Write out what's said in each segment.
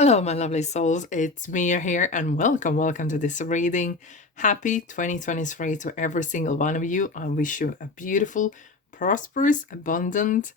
Hello, my lovely souls. It's Mia here, and welcome to this reading. Happy 2023 to every single one of you. I wish you a beautiful, prosperous, abundant,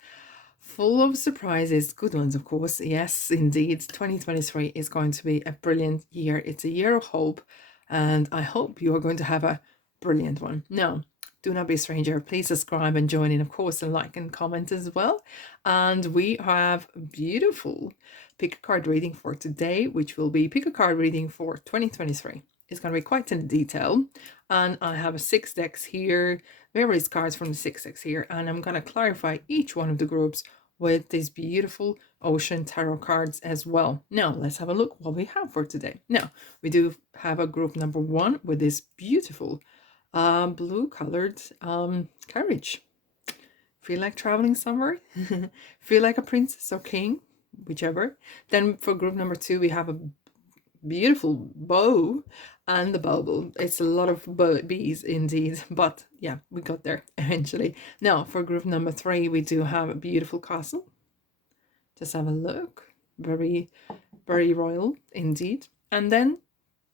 full of surprises, good ones, of course. Yes, indeed. 2023 is going to be a brilliant year. It's a year of hope, and I hope you are going to have a brilliant one. Now, do not be a stranger. Please subscribe and join in, of course, and like and comment as well. And we have beautiful pick a card reading for today, which will be pick a card reading for 2023. It's going to be quite in detail. And I have 6 decks here, various cards from the 6 decks here, and I'm going to clarify each one of the groups with these beautiful ocean tarot cards as well. Now, let's have a look what we have for today. Now, we do have a group number 1 with this beautiful blue colored carriage. Feel like traveling somewhere? Feel like a princess or king? Whichever. Then for group number 2, we have a beautiful bow and the bauble. It's a lot of bees indeed, but yeah, we got there eventually. Now for group number 3, we do have a beautiful castle. Just have a look. Very, very royal indeed. And then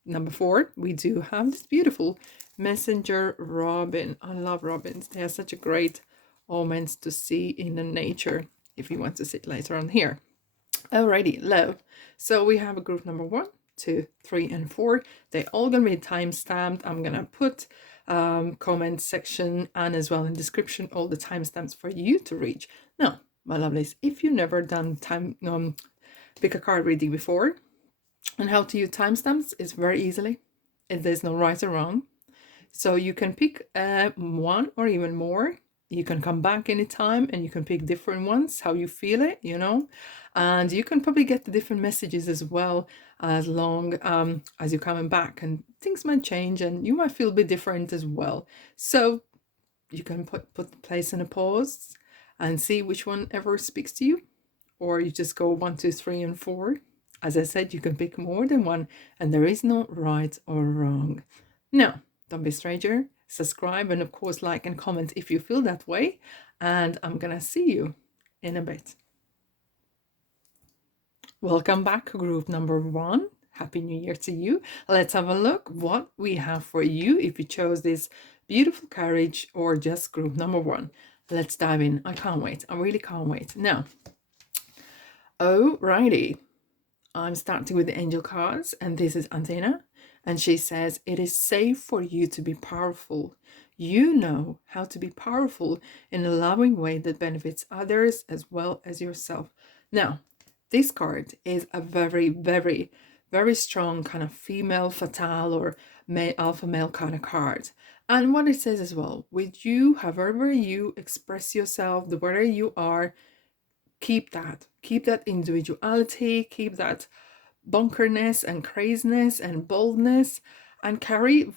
number 4, we do have this beautiful messenger robin. I love robins. They are such a great omens to see in the nature if you want to sit later on here. Alrighty, love. So we have a group number 1, 2, 3, and 4. They all gonna be time stamped. I'm gonna put comment section and as well in description all the timestamps for you to reach. Now, my lovelies, if you've never done pick a card reading before, and how to use timestamps is very easily. There's no right or wrong. So you can pick one or even more. You can come back anytime and you can pick different ones, how you feel it, and you can probably get the different messages as well as long as you're coming back, and things might change and you might feel a bit different as well. So you can put the place in a pause and see which one ever speaks to you, or you just go 1, 2, 3, and 4. As I said, you can pick more than one, and there is no right or wrong. Now, don't be a stranger. Subscribe and, of course, like and comment if you feel that way. And I'm going to see you in a bit. Welcome back, group number 1. Happy New Year to you. Let's have a look what we have for you if you chose this beautiful carriage or just group number 1. Let's dive in. I can't wait. I really can't wait. Now, alrighty. I'm starting with the angel cards, and this is Antenna, and she says, it is safe for you to be powerful. You know how to be powerful in a loving way that benefits others as well as yourself. Now, this card is a very, very, very strong kind of female fatale or alpha male kind of card. And what it says as well, with you, however you express yourself, the way you are, keep that individuality, keep that bunkerness and craziness and boldness, and carry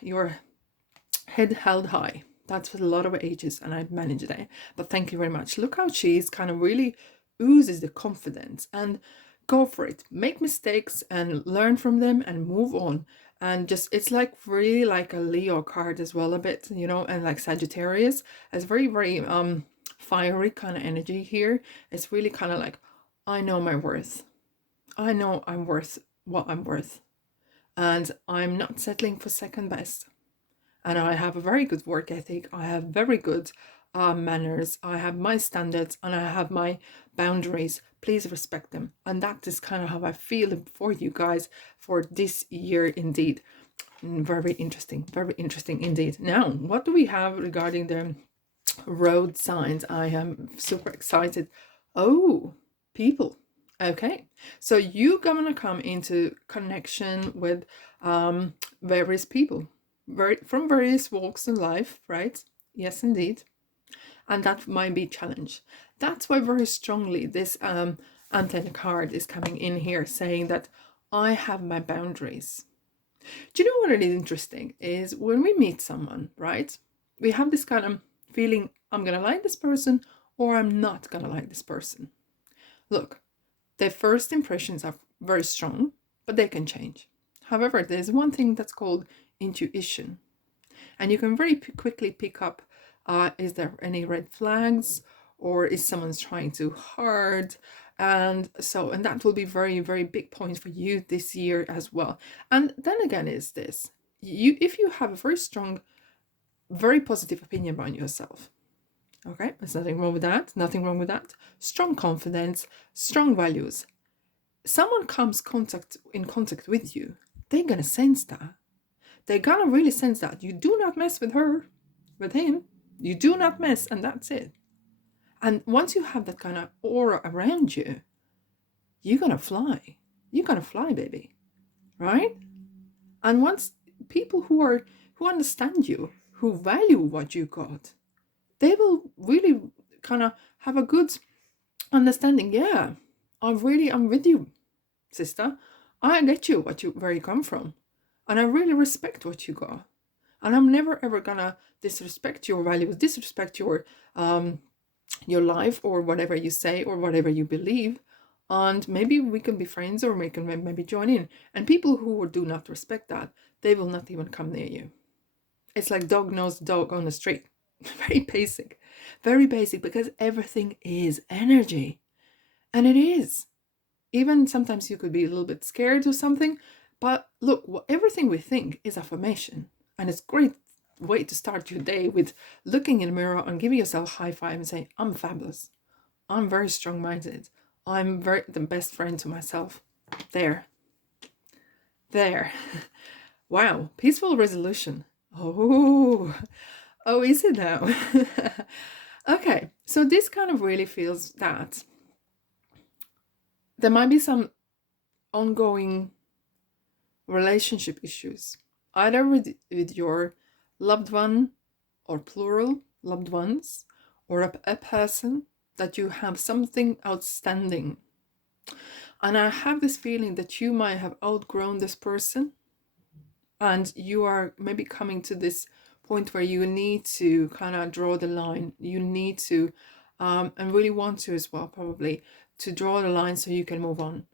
your head held high. That's a lot of ages, and I've managed it, but thank you very much. Look how she's kind of really oozes the confidence, and go for it. Make mistakes and learn from them and move on. And just, it's like really like a Leo card as well a bit, and like Sagittarius. It's very, very fiery kind of energy here. It's really kind of like, I know my worth. I know I'm worth what I'm worth, and I'm not settling for second best. And I have a very good work ethic. I have very good manners. I have my standards and I have my boundaries. Please respect them. And that is kind of how I feel for you guys for this year indeed. Very interesting indeed. Now, what do we have regarding the road signs? I am super excited. Oh, people. Okay, so you're gonna come into connection with various people, from various walks in life, right? Yes, indeed. And that might be a challenge. That's why very strongly this antenna card is coming in here, saying that I have my boundaries. Do you know what is interesting is when we meet someone, right? We have this kind of feeling, I'm gonna like this person or I'm not gonna like this person. Look, their first impressions are very strong, but they can change. However, there's one thing that's called intuition. And you can very quickly pick up, is there any red flags, or is someone trying too hard? And that will be very, very big point for you this year as well. And then again, is this, if you have a very strong, very positive opinion about yourself, okay, there's nothing wrong with that, strong confidence, strong values, someone comes in contact with you, they're gonna sense that. They're gonna really sense that. You do not mess with her, with him. You do not mess, and that's it. And once you have that kind of aura around you, you're gonna fly. You're gonna fly, baby. Right? And once people who understand you, who value what you got, they will really kind of have a good understanding. Yeah, I'm with you, sister. I get you, where you come from. And I really respect what you got. And I'm never ever gonna disrespect your values, disrespect your life, or whatever you say, or whatever you believe. And maybe we can be friends, or we can maybe join in. And people who do not respect that, they will not even come near you. It's like dog knows dog on the street. Very basic, because everything is energy. And it is. Even sometimes you could be a little bit scared or something. But look, everything we think is affirmation. And it's a great way to start your day, with looking in the mirror and giving yourself a high five and saying, I'm fabulous. I'm very strong-minded. I'm the best friend to myself. There. Wow. Peaceful resolution. Oh, is it now? Okay. So this kind of really feels that there might be some ongoing relationship issues, either with your loved one, or plural loved ones, or a person that you have something outstanding. And I have this feeling that you might have outgrown this person, and you are maybe coming to this point where you need to kind of draw the line. You need to, and really want to as well, probably, to draw the line so you can move on.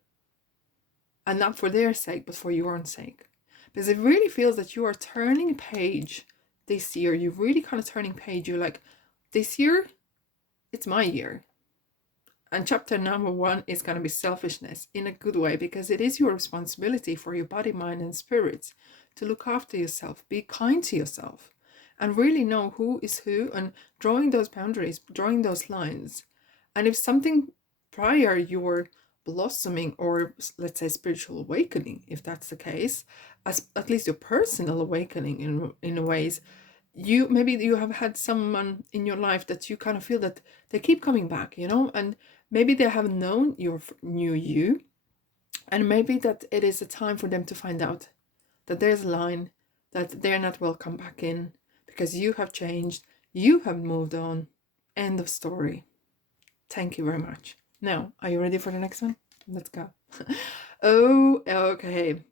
And not for their sake, but for your own sake. Because it really feels that you are turning page this year. You're really kind of turning page. You're like, this year, it's my year. And chapter number 1 is going to be selfishness, in a good way, because it is your responsibility for your body, mind, and spirit to look after yourself, be kind to yourself, and really know who is who, and drawing those boundaries, drawing those lines. And if something prior your blossoming, or let's say spiritual awakening, if that's the case, as at least your personal awakening in ways, maybe you have had someone in your life that you kind of feel that they keep coming back, and maybe they haven't known your new you, and maybe that it is a time for them to find out that there's a line, that they're not welcome back in, because you have changed, you have moved on. End of story. Thank you very much. Now, are you ready for the next one? Let's go. Oh, okay.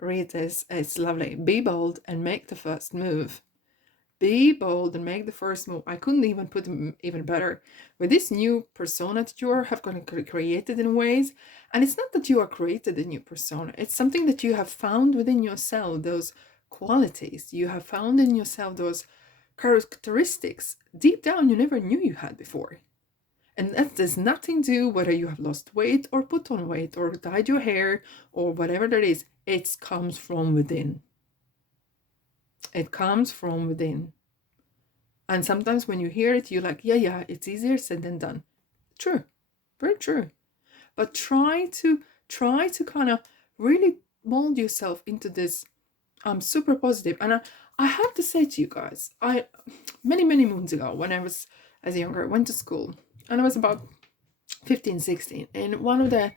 Read this. It's lovely. Be bold and make the first move. Be bold and make the first move. I couldn't even put them even better. With this new persona that you have created in ways, and it's not that you are created a new persona. It's something that you have found within yourself, those qualities. You have found in yourself those characteristics deep down you never knew you had before. And that does nothing to do whether you have lost weight or put on weight or dyed your hair or whatever that is. It comes from within. It comes from within. And sometimes when you hear it, you're like, yeah, it's easier said than done. True. Very true. But try to kind of really mold yourself into this super positive. And I have to say to you guys, many moons ago, when I was as younger, I went to school. And I was about 15, 16. In one of the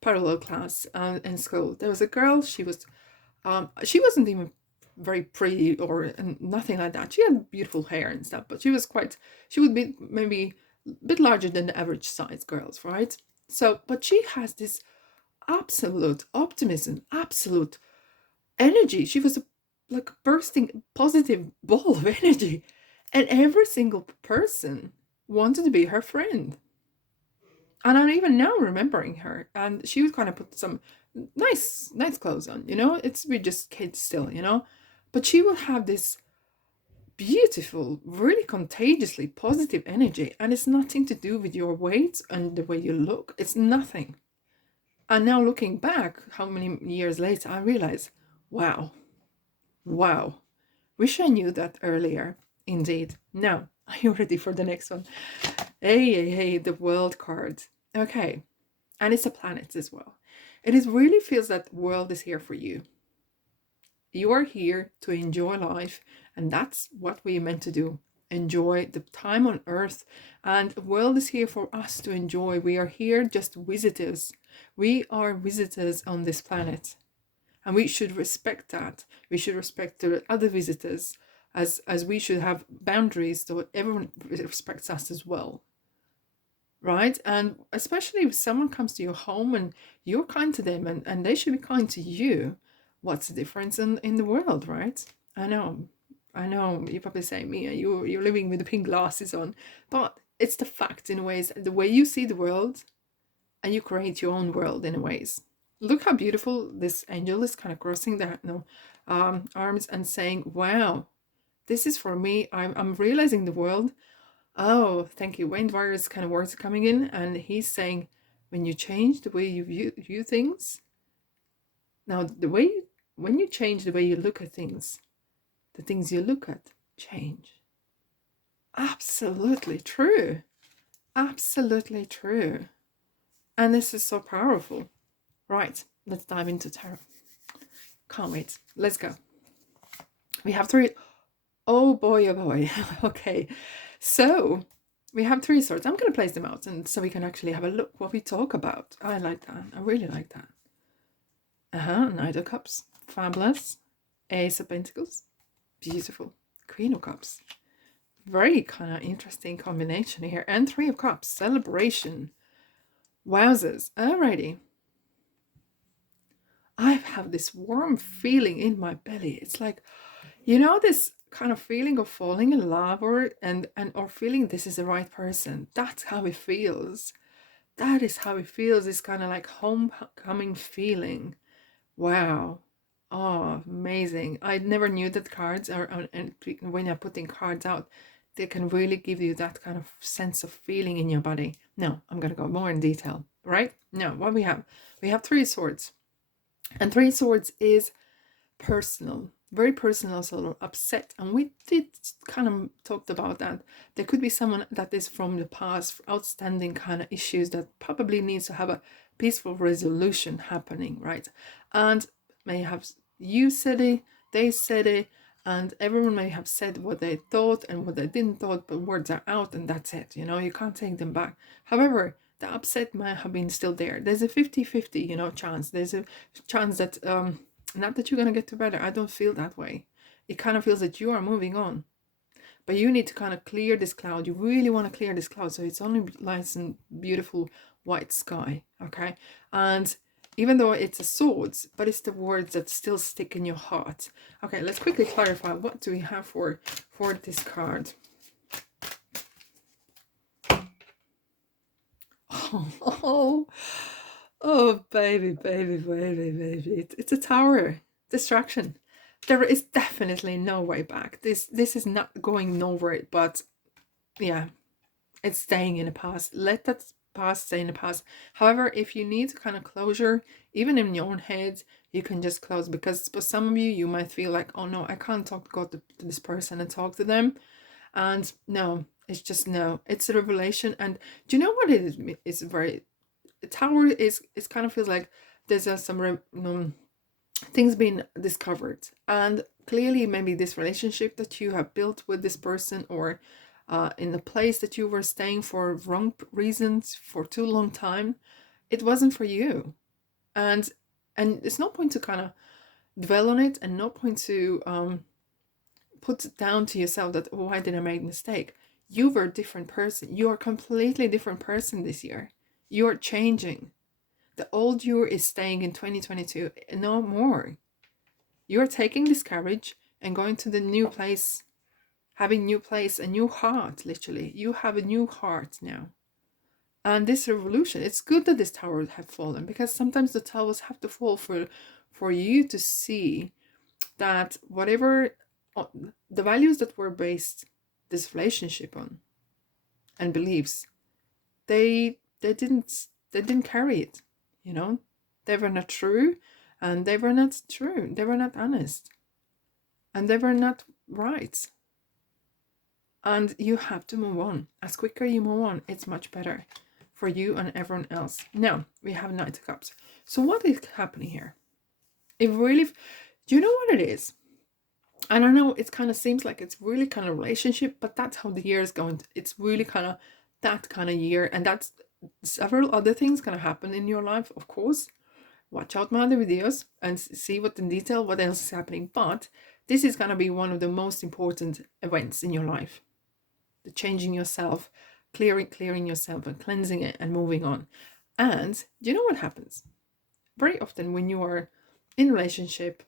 parallel class in school, there was a girl. She wasn't even very pretty or nothing like that. She had beautiful hair and stuff, but she would be maybe a bit larger than the average size girls, right? So, but she has this absolute optimism, absolute energy. She was like bursting positive ball of energy, and every single person wanted to be her friend. And I'm even now remembering her, and she would kind of put some nice clothes on, we're just kids still, but she would have this beautiful, really contagiously positive energy, and it's nothing to do with your weight and the way you look. It's nothing. And now looking back, how many years later, I realize, wow, wow, wish I knew that earlier. Indeed. Now, are you ready for the next one? Hey, the world card. Okay, and it's a planet as well. It is really feels that world is here for you. You are here to enjoy life, and that's what we're meant to do. Enjoy the time on earth, and the world is here for us to enjoy. We are here just visitors. We are visitors on this planet, and we should respect that. We should respect the other visitors, as we should have boundaries so everyone respects us as well, right? And especially if someone comes to your home and you're kind to them, and they should be kind to you. What's the difference in the world, right? I know you probably say, Mia, you're living with the pink glasses on, but it's the fact in ways, the way you see the world, and you create your own world in a ways. Look how beautiful this angel is, kind of crossing their arms and saying, wow, this is for me. I'm realizing the world. Oh, thank you. Wayne Dwyer's kind of words coming in, and he's saying, when you change the way you view things, now when you change the way you look at things, the things you look at change. Absolutely true. Absolutely true. And this is so powerful. Right, let's dive into tarot. Can't wait. Let's go. We have three. Oh boy, oh boy. Okay, so we have three swords. I'm going to place them out, and so we can actually have a look what we talk about. I like that. I really like that. Knight of Cups. Fabulous. Ace of Pentacles. Beautiful. Queen of Cups. Very kind of interesting combination here. And Three of Cups. Celebration. Wowzers. Alrighty. I have this warm feeling in my belly. It's like, you know, this kind of feeling of falling in love, or feeling this is the right person. That's how it feels. That is how it feels. It's kind of like homecoming feeling. Wow. Oh, amazing. I never knew that cards are, and when you're putting cards out, they can really give you that kind of sense of feeling in your body. Now, I'm going to go more in detail, right? Now, what we have Three Swords. And Three Swords is personal, very personal, sort of upset. And we did kind of talked about that. There could be someone that is from the past, outstanding kind of issues that probably needs to have a peaceful resolution happening, right? And may have you said it, they said it, and everyone may have said what they thought and what they didn't thought, but words are out and that's it. You know, you can't take them back. However, the upset might have been still there. There's a 50-50, you know, chance. There's a chance that not that you're gonna get together. I don't feel that way. It kind of feels that you are moving on, but you need to kind of clear this cloud. You really want to clear this cloud, so it's only nice and beautiful white sky, okay? And even though it's a swords, but it's the words that still stick in your heart. Okay, let's quickly clarify, what do we have for this card? Oh, baby. It's a tower. Distraction. There is definitely no way back. This is not going nowhere, but yeah, it's staying in the past. Let that past stay in the past. However, if you need kind of closure, even in your own head, you can just close, because for some of you, you might feel like, oh no, I can't go to this person and talk to them. And no, it's just no. It's a revelation. And do you know what it is? It's very, the tower is, it kind of feels like there's some things being discovered, and clearly maybe this relationship that you have built with this person, or in the place that you were staying for wrong reasons for too long time, it wasn't for you. And it's no point to kind of dwell on it, and no point to put it down to yourself that, oh, why did I make a mistake? You were a different person. You are a completely different person this year. You're changing. The old you is staying in 2022. No more. You're taking this carriage and going to the new place, having new place, a new heart, literally. You have a new heart now. And this revolution, it's good that this tower have fallen, because sometimes the towers have to fall for you to see that whatever the values that were based this relationship on and beliefs, they didn't carry it, you know. They were not true, and they were not true, they were not honest, and they were not right. And you have to move on. As quicker you move on, it's much better for you and everyone else. Now we have Knight of Cups. So what is happening here? It really, do you know what it is? And I know it kind of seems like it's really kind of relationship, but that's how the year is going. It's really kind of that kind of year, and that's several other things gonna happen in your life, of course. Watch out my other videos and see what in detail what else is happening. But this is gonna be one of the most important events in your life. The changing yourself, clearing yourself and cleansing it and moving on. And do you know what happens? Very often when you are in a relationship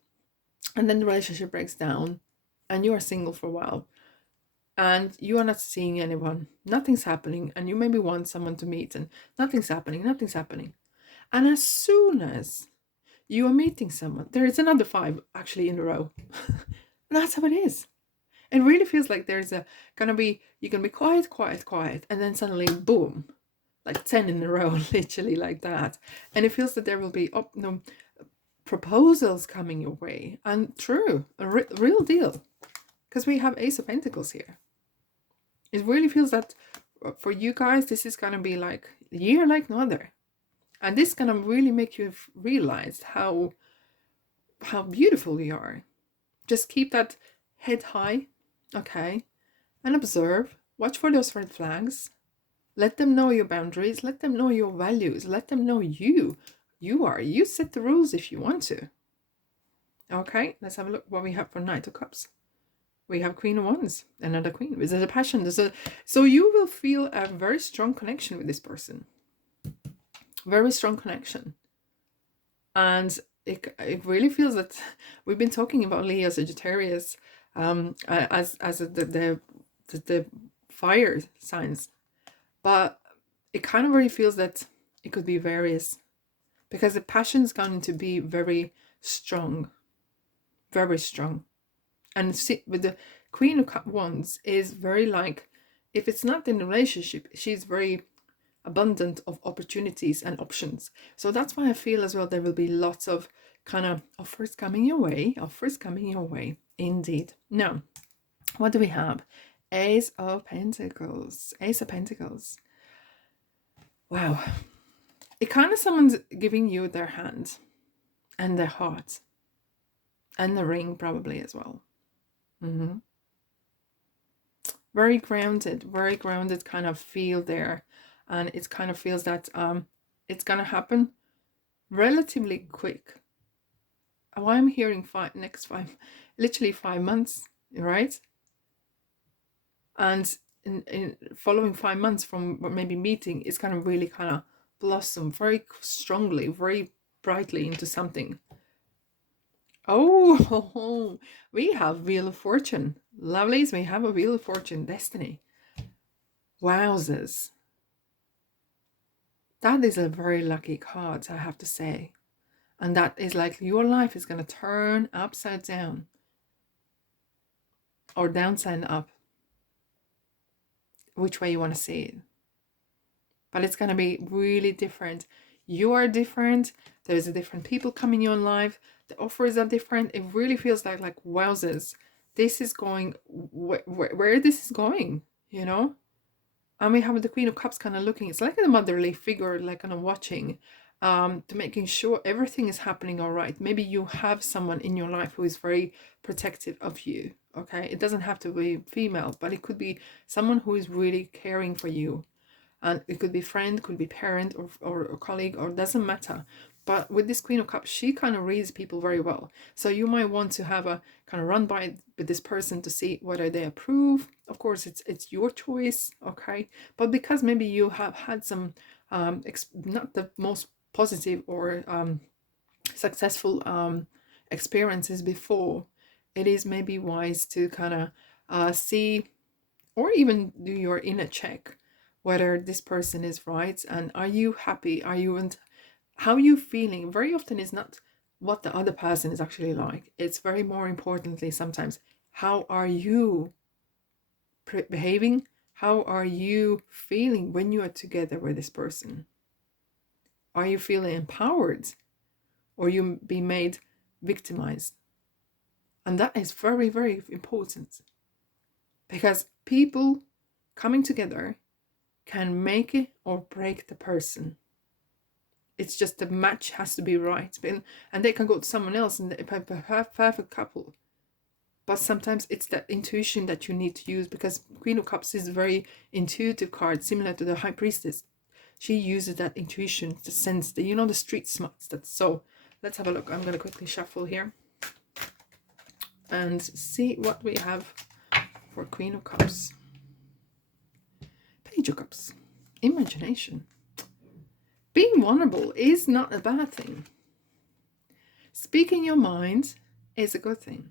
and then the relationship breaks down and you are single for a while and you are not seeing anyone, nothing's happening, and you maybe want someone to meet and nothing's happening. And as soon as you are meeting someone, there is another 5 actually in a row. And that's how it is. It really feels like there's you're gonna be quiet, and then suddenly boom, like 10 in a row, literally like that. And it feels that there will be proposals coming your way, and true, a real deal, because we have Ace of Pentacles here. It really feels that for you guys, this is gonna be like a year like no other, and this is gonna really make you realize how beautiful you are. Just keep that head high. Okay, and observe, watch for those red flags, let them know your boundaries, let them know your values, let them know you set the rules if you want to. Okay, let's have a look what we have for Knight of Cups. We have Queen of Wands, another queen. Is it a passion? So you will feel a very strong connection with this person, very strong connection. And it really feels that we've been talking about Leo, Sagittarius, as the fire signs, but it kind of really feels that it could be various, because the passion's going to be very strong, and see, with the Queen of Wands is very like, if it's not in a relationship, she's very abundant of opportunities and options. So that's why I feel as well there will be lots of kind of offers coming your way, indeed. Now, what do we have? Ace of Pentacles. Wow. It kind of someone's giving you their hand and their heart and the ring probably as well. Very grounded kind of feel there. And it kind of feels that it's gonna happen relatively quick. Why I'm hearing literally 5 months, right? And in following 5 months from maybe meeting, it's gonna really kind of blossom very strongly, very brightly into something. Oh, we have Wheel of Fortune. Lovelies, we have a Wheel of Fortune, destiny. Wowzers. That is a very lucky card, I have to say. And that is like your life is going to turn upside down. Or downside up. Which way you want to see it. But it's going to be really different. You are different. There's a different people coming in your life. The offers are different. It really feels like wowzers. This is going, where this is going, you know? And we have the Queen of Cups kind of looking. It's like a motherly figure, like kind of watching, to making sure everything is happening all right. Maybe you have someone in your life who is very protective of you. Okay, it doesn't have to be female, but it could be someone who is really caring for you. And it could be friend, could be parent, or a colleague, or doesn't matter. But with this Queen of Cups, she kind of reads people very well. So you might want to have a kind of run by with this person to see whether they approve. Of course, it's your choice, okay? But because maybe you have had some not the most positive or successful experiences before, it is maybe wise to kind of see, or even do your inner check, whether this person is right, and are you happy? Are you, and how you feeling? Very often is not what the other person is actually like. It's very more importantly sometimes, How are you behaving? How are you feeling when you are together with this person? Are you feeling empowered, or you be made victimized? And that is very, very important, because people coming together can make it or break the person. It's just the match has to be right. And they can go to someone else and they have a perfect couple. But sometimes it's that intuition that you need to use, because Queen of Cups is a very intuitive card, similar to the High Priestess. She uses that intuition to sense the, the street smarts. So let's have a look. I'm going to quickly shuffle here and see what we have for Queen of Cups. Page of Cups. Imagination. Being vulnerable is not a bad thing. Speaking your mind is a good thing.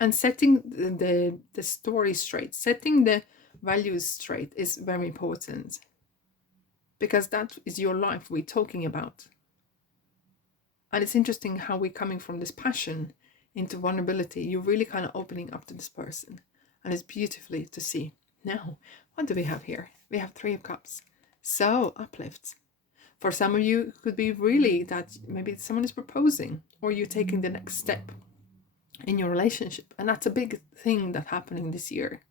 And setting the story straight, setting the values straight is very important. Because that is your life we're talking about. And it's interesting how we're coming from this passion into vulnerability. You're really kind of opening up to this person. And it's beautifully to see. Now, what do we have here? We have 3 of Cups. So, uplift. For some of you, it could be really that maybe someone is proposing, or you're taking the next step in your relationship. And that's a big thing that's happening this year,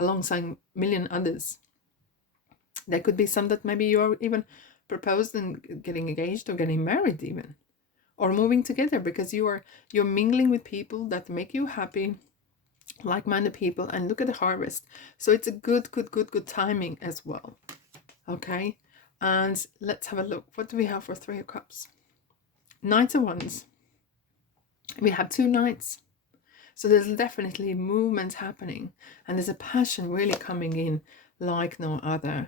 alongside a million others. There could be some that maybe you're even proposed and getting engaged or getting married even, or moving together, because you're mingling with people that make you happy, like-minded people, and look at the harvest. So it's a good timing as well. Okay, and let's have a look. What do we have for 3 of Cups? Knight of Wands. We have 2 knights. So there's definitely movement happening, and there's a passion really coming in like no other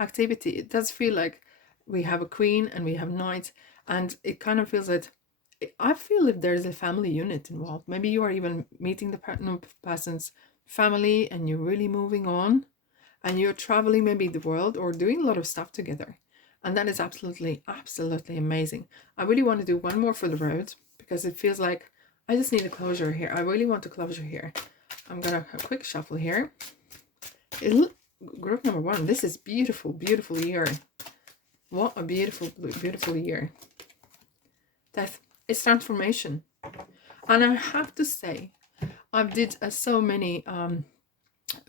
activity. It does feel like we have a queen and we have knights, and it kind of feels that I feel if there's a family unit involved. Maybe you are even meeting the person's family and you're really moving on, and you're traveling maybe the world or doing a lot of stuff together. And that is absolutely amazing. I really want to do one more for the road, because it feels like I just need a closure here. I really want a closure here. I'm going to have a quick shuffle here. Group number 1. This is beautiful year. What a beautiful year. Death. It's transformation. And I have to say, I did so many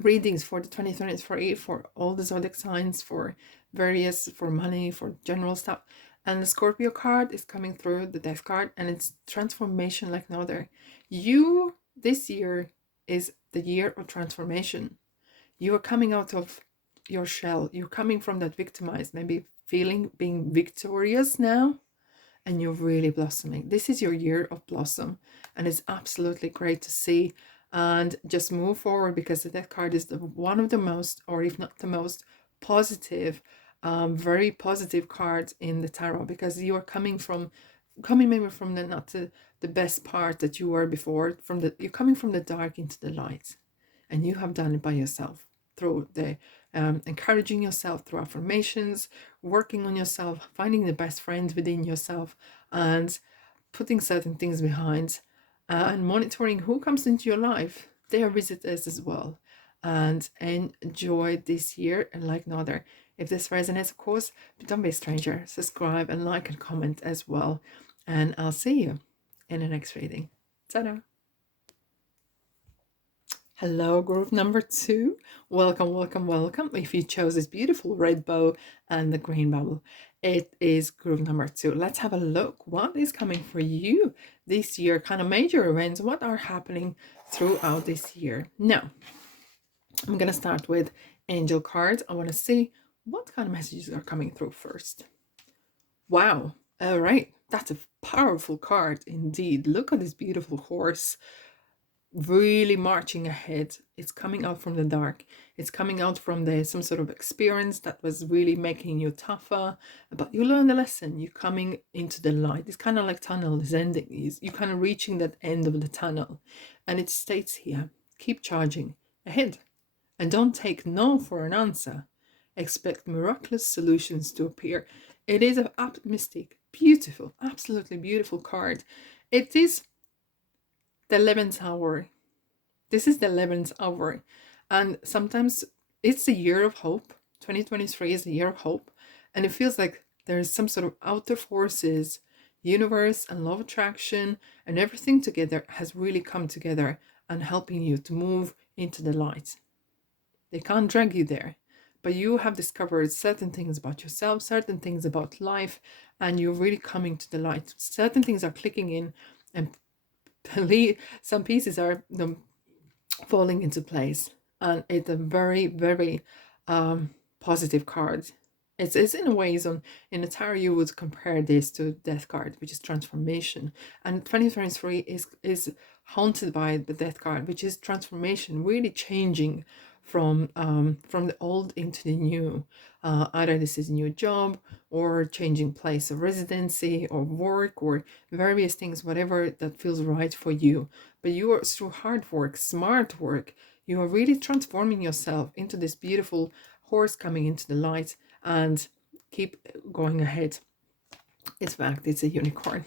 readings for the 2023 for all the zodiac signs, for money, for general stuff, and the Scorpio card is coming through, the Death card, and it's transformation like no other. This year is the year of transformation. You are coming out of your shell. You're coming from that victimized, maybe feeling, being victorious now, and you're really blossoming. This is your year of blossom, and it's absolutely great to see. And just move forward, because the Death card is one of the most, or if not the most positive, very positive cards in the tarot, because you are coming maybe from the best part that you were before. You're coming from the dark into the light, and you have done it by yourself through the encouraging yourself through affirmations, working on yourself, finding the best friends within yourself, and putting certain things behind. And monitoring who comes into your life. They are visitors as well. And enjoy this year and like no other. If this resonates, of course, don't be a stranger. Subscribe and like and comment as well. And I'll see you in the next reading. Ta-da! Hello, group number 2. Welcome. If you chose this beautiful red bow and the green bubble, it is group number 2. Let's have a look. What is coming for you this year? Kind of major events. What are happening throughout this year? Now, I'm going to start with angel cards. I want to see what kind of messages are coming through first. Wow. All right. That's a powerful card indeed. Look at this beautiful horse. Really marching ahead. It's coming out from the dark. It's coming out from some sort of experience that was really making you tougher, but you learn the lesson. You're coming into the light. It's kind of like tunnel is ending. You're kind of reaching that end of the tunnel, and it states here, keep charging ahead, and don't take no for an answer. Expect miraculous solutions to appear. It is a mystic, beautiful, absolutely beautiful card. It is The 11th hour. This is the 11th hour. And sometimes it's a year of hope. 2023 is a year of hope. And it feels like there's some sort of outer forces, universe and law of attraction, and everything together has really come together and helping you to move into the light. They can't drag you there, but you have discovered certain things about yourself, certain things about life, and you're really coming to the light. Certain things are clicking in, and some pieces are falling into place. And it's a very, very positive card. It's in a ways in a tarot you would compare this to Death card, which is transformation, and 2023 is haunted by the Death card, which is transformation, really changing from the old into the new. Either this is a new job or changing place of residency or work or various things, whatever that feels right for you. But you are, through hard work, smart work, you are really transforming yourself into this beautiful horse coming into the light, and keep going ahead. In fact, it's a unicorn.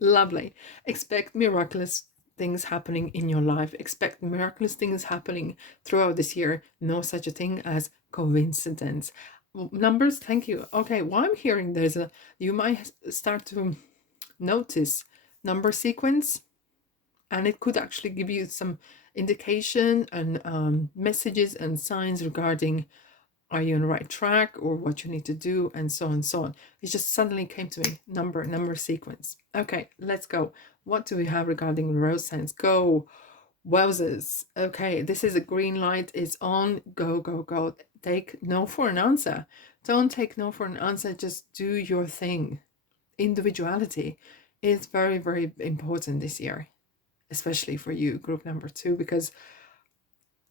Lovely. Expect miraculous things happening in your life. Expect miraculous things happening throughout this year. No such a thing as coincidence. Numbers, thank you. Okay, while I'm hearing you might start to notice number sequence, and it could actually give you some indication and messages and signs regarding, are you on the right track or what you need to do, and so on and so on. It just suddenly came to me. Number sequence. Okay, let's go. What do we have regarding rose signs? Go. Wowzers. Okay, this is a green light. It's on. Go, go, go. Take no for an answer. Don't take no for an answer. Just do your thing. Individuality is very, very important this year, especially for you, group number 2, because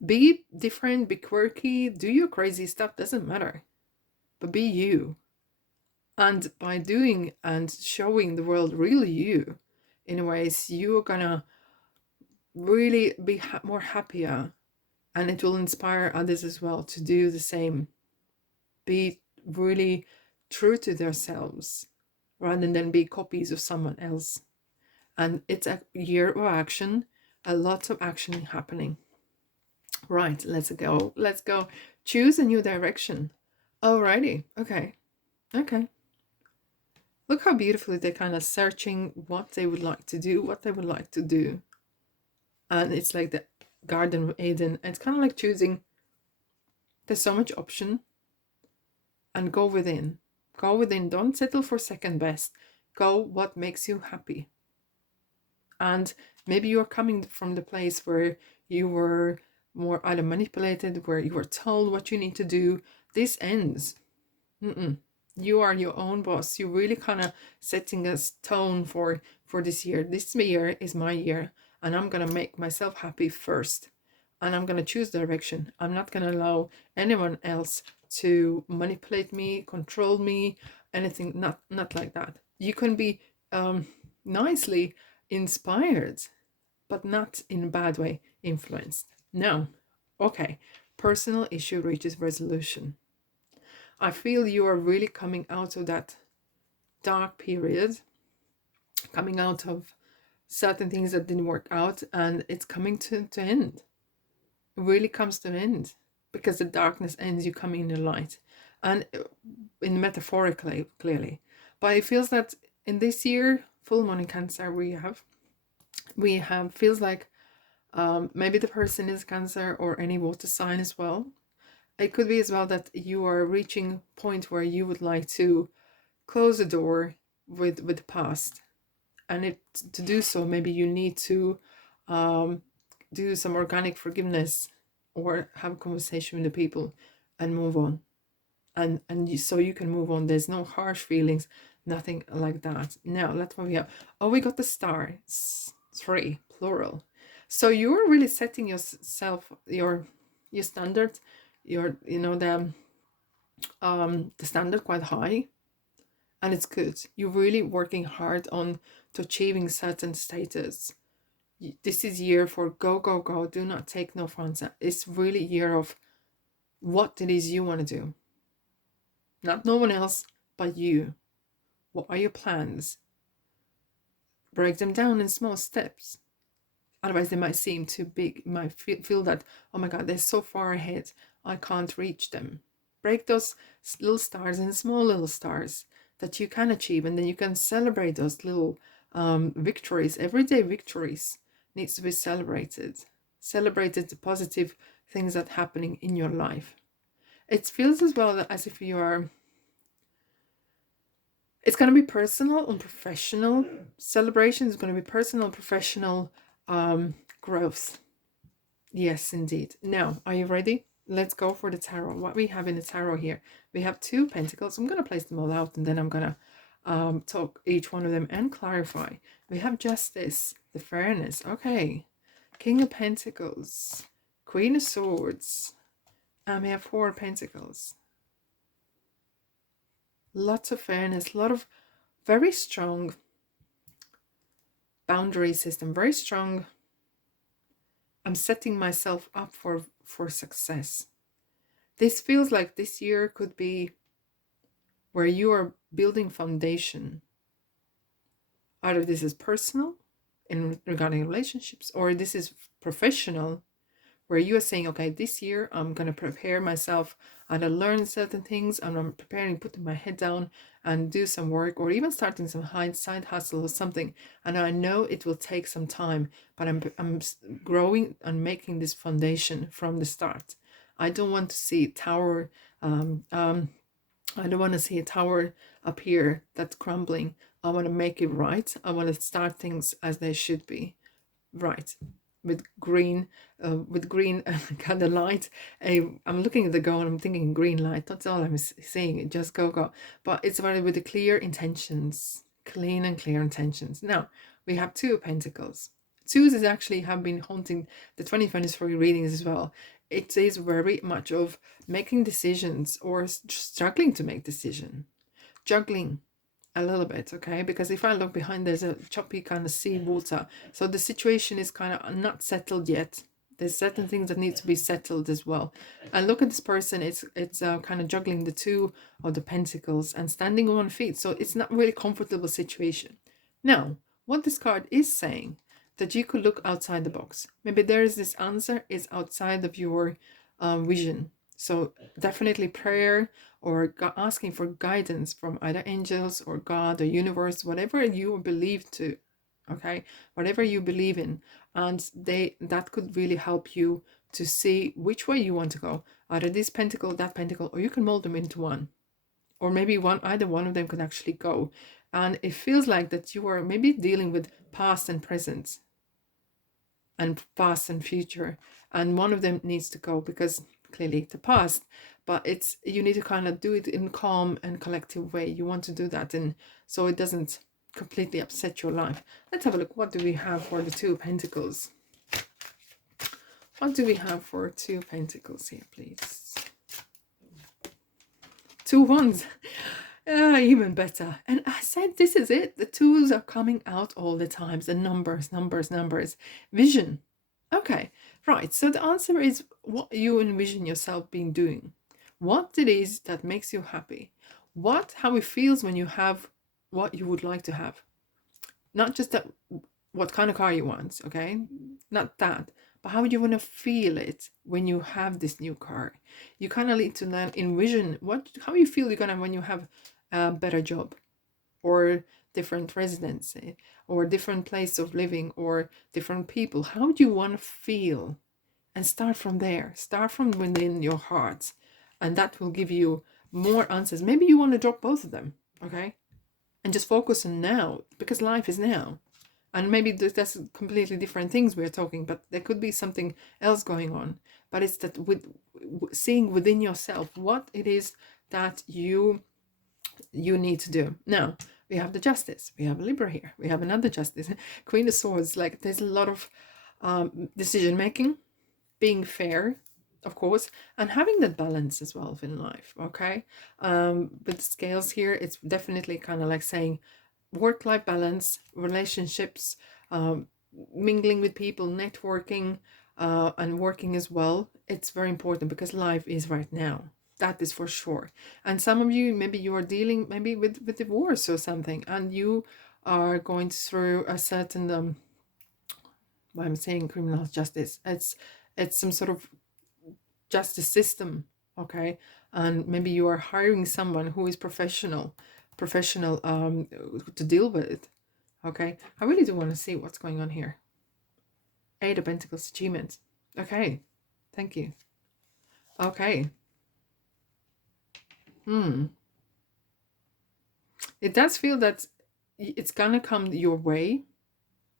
be different, be quirky, do your crazy stuff, doesn't matter. But be you. And by doing and showing the world really you, in ways, you're gonna really be more happier, and it will inspire others as well to do the same. Be really true to themselves rather than be copies of someone else. And it's a year of action, a lot of action happening. Right, let's go. Let's go. Choose a new direction. Alrighty. Okay. Okay. Look how beautifully they're kind of searching what they would like to do, what they would like to do. And it's like the Garden of Eden. It's kind of like choosing. There's so much option. And go within. Go within. Don't settle for second best. Go what makes you happy. And maybe you're coming from the place where you were more either manipulated, where you were told what you need to do. This ends. You are your own boss. You're really kind of setting a tone for this year. This year is my year, and I'm gonna make myself happy first, and I'm gonna choose direction. I'm not gonna allow anyone else to manipulate me, control me, anything. Not like that. You can be nicely inspired, but not in a bad way influenced. No. Okay. Personal issue reaches resolution. I feel you are really coming out of that dark period, coming out of certain things that didn't work out, and it's coming to end. It really comes to an end, because the darkness ends, you come in the light. And in metaphorically, clearly. But it feels that in this year, full moon in Cancer, we have feels like maybe the person is Cancer or any water sign as well. It could be as well that you are reaching a point where you would like to close the door with the past, and to do so, maybe you need to do some organic forgiveness or have a conversation with the people and move on, so you can move on. There's no harsh feelings, nothing like that. Now that's what we have. Oh, we got the star. It's 3 plural. So you're really setting yourself your standard, the standard quite high, and it's good. You're really working hard on to achieving certain status. This is year for go, go, go. Do not take no for answer. It's really year of what it is you want to do. Not no one else, but you. What are your plans? Break them down in small steps. Otherwise, they might seem too big. You might feel that, oh my God, they're so far ahead, I can't reach them. Break those little stars into small little stars that you can achieve, and then you can celebrate those little victories. Everyday victories needs to be celebrated. Celebrated the positive things that are happening in your life. It feels as well as if you are, it's going to be personal and professional. Celebration is going to be personal and professional growth. Yes, indeed. Now, are you ready? Let's go for the tarot. What we have in the tarot here, we have 2 pentacles. I'm going to place them all out, and then I'm going to talk each one of them and clarify. We have justice, the fairness. Okay. King of Pentacles, Queen of Swords, and we have 4 pentacles. Lots of fairness, a lot of very strong boundary system, very strong. I'm setting myself up for success. This feels like this year could be where you are building foundation. Either this is personal in regarding relationships, or this is professional, where you are saying, okay, this year I'm going to prepare myself and I learn certain things, and I'm preparing, putting my head down and do some work, or even starting some side hustle or something. And I know it will take some time, but I'm growing and making this foundation from the start. I don't want to see tower, I don't want to see a tower up here that's crumbling. I want to make it right. I want to start things as they should be. Right. With green kind of light. I'm looking at the go and I'm thinking green light. That's all I'm seeing. Just go. But it's very with the clear intentions. Clean and clear intentions. Now, we have 2 of Pentacles. 2s is actually have been haunting the 2023 readings as well. It is very much of making decisions or struggling to make decision. Juggling a little bit, okay? Because if I look behind, there's a choppy kind of sea water. So the situation is kind of not settled yet. There's certain things that need to be settled as well. And look at this person. It's kind of juggling the 2 of the Pentacles and standing on 1 feet. So it's not really comfortable situation. Now, what this card is saying, that you could look outside the box. Maybe there is this answer is outside of your vision. So definitely prayer or asking for guidance from either angels or God or universe, whatever you believe to, okay, whatever you believe in, and that could really help you to see which way you want to go. Either this pentacle, that pentacle, or you can mold them into one, or maybe either one of them could actually go. And it feels like that you are maybe dealing with past and present, and past and future, and one of them needs to go because clearly the past, but it's, you need to kind of do it in calm and collective way. You want to do that, and so it doesn't completely upset your life. Let's have a look. What do we have for the 2 Pentacles? What do we have for 2 Pentacles here, please? 2 wands. Even better. And I said, this is it. The 2s are coming out all the time. The numbers. Vision. Okay, right. So the answer is what you envision yourself being doing. What it is that makes you happy. How it feels when you have what you would like to have. Not just that, what kind of car you want, okay? Not that. But how you want to feel it when you have this new car. You kind of need to then envision how you feel you're gonna when you have a better job, or different residency, or different place of living, or different people. How do you want to feel? And start from there. Start from within your heart, and that will give you more answers. Maybe you want to drop both of them, okay? And just focus on now, because life is now. And maybe that's completely different things we're talking, but there could be something else going on. But it's that with seeing within yourself what it is that you need to do. Now, we have the Justice. We have Libra here. We have another Justice. Queen of Swords. Like, there's a lot of decision making, being fair, of course, and having that balance as well in life, okay? With the scales here, it's definitely kind of like saying work-life balance, relationships, mingling with people, networking, and working as well. It's very important because life is right now. That is for sure. And some of you, maybe you are dealing maybe with divorce or something, and you are going through a certain why I'm saying criminal justice. It's some sort of justice system, okay? And maybe you are hiring someone who is professional to deal with it, okay? I really do want to see what's going on here. Eight of Pentacles, achievements. Okay, thank you. Okay. It does feel that it's gonna come your way,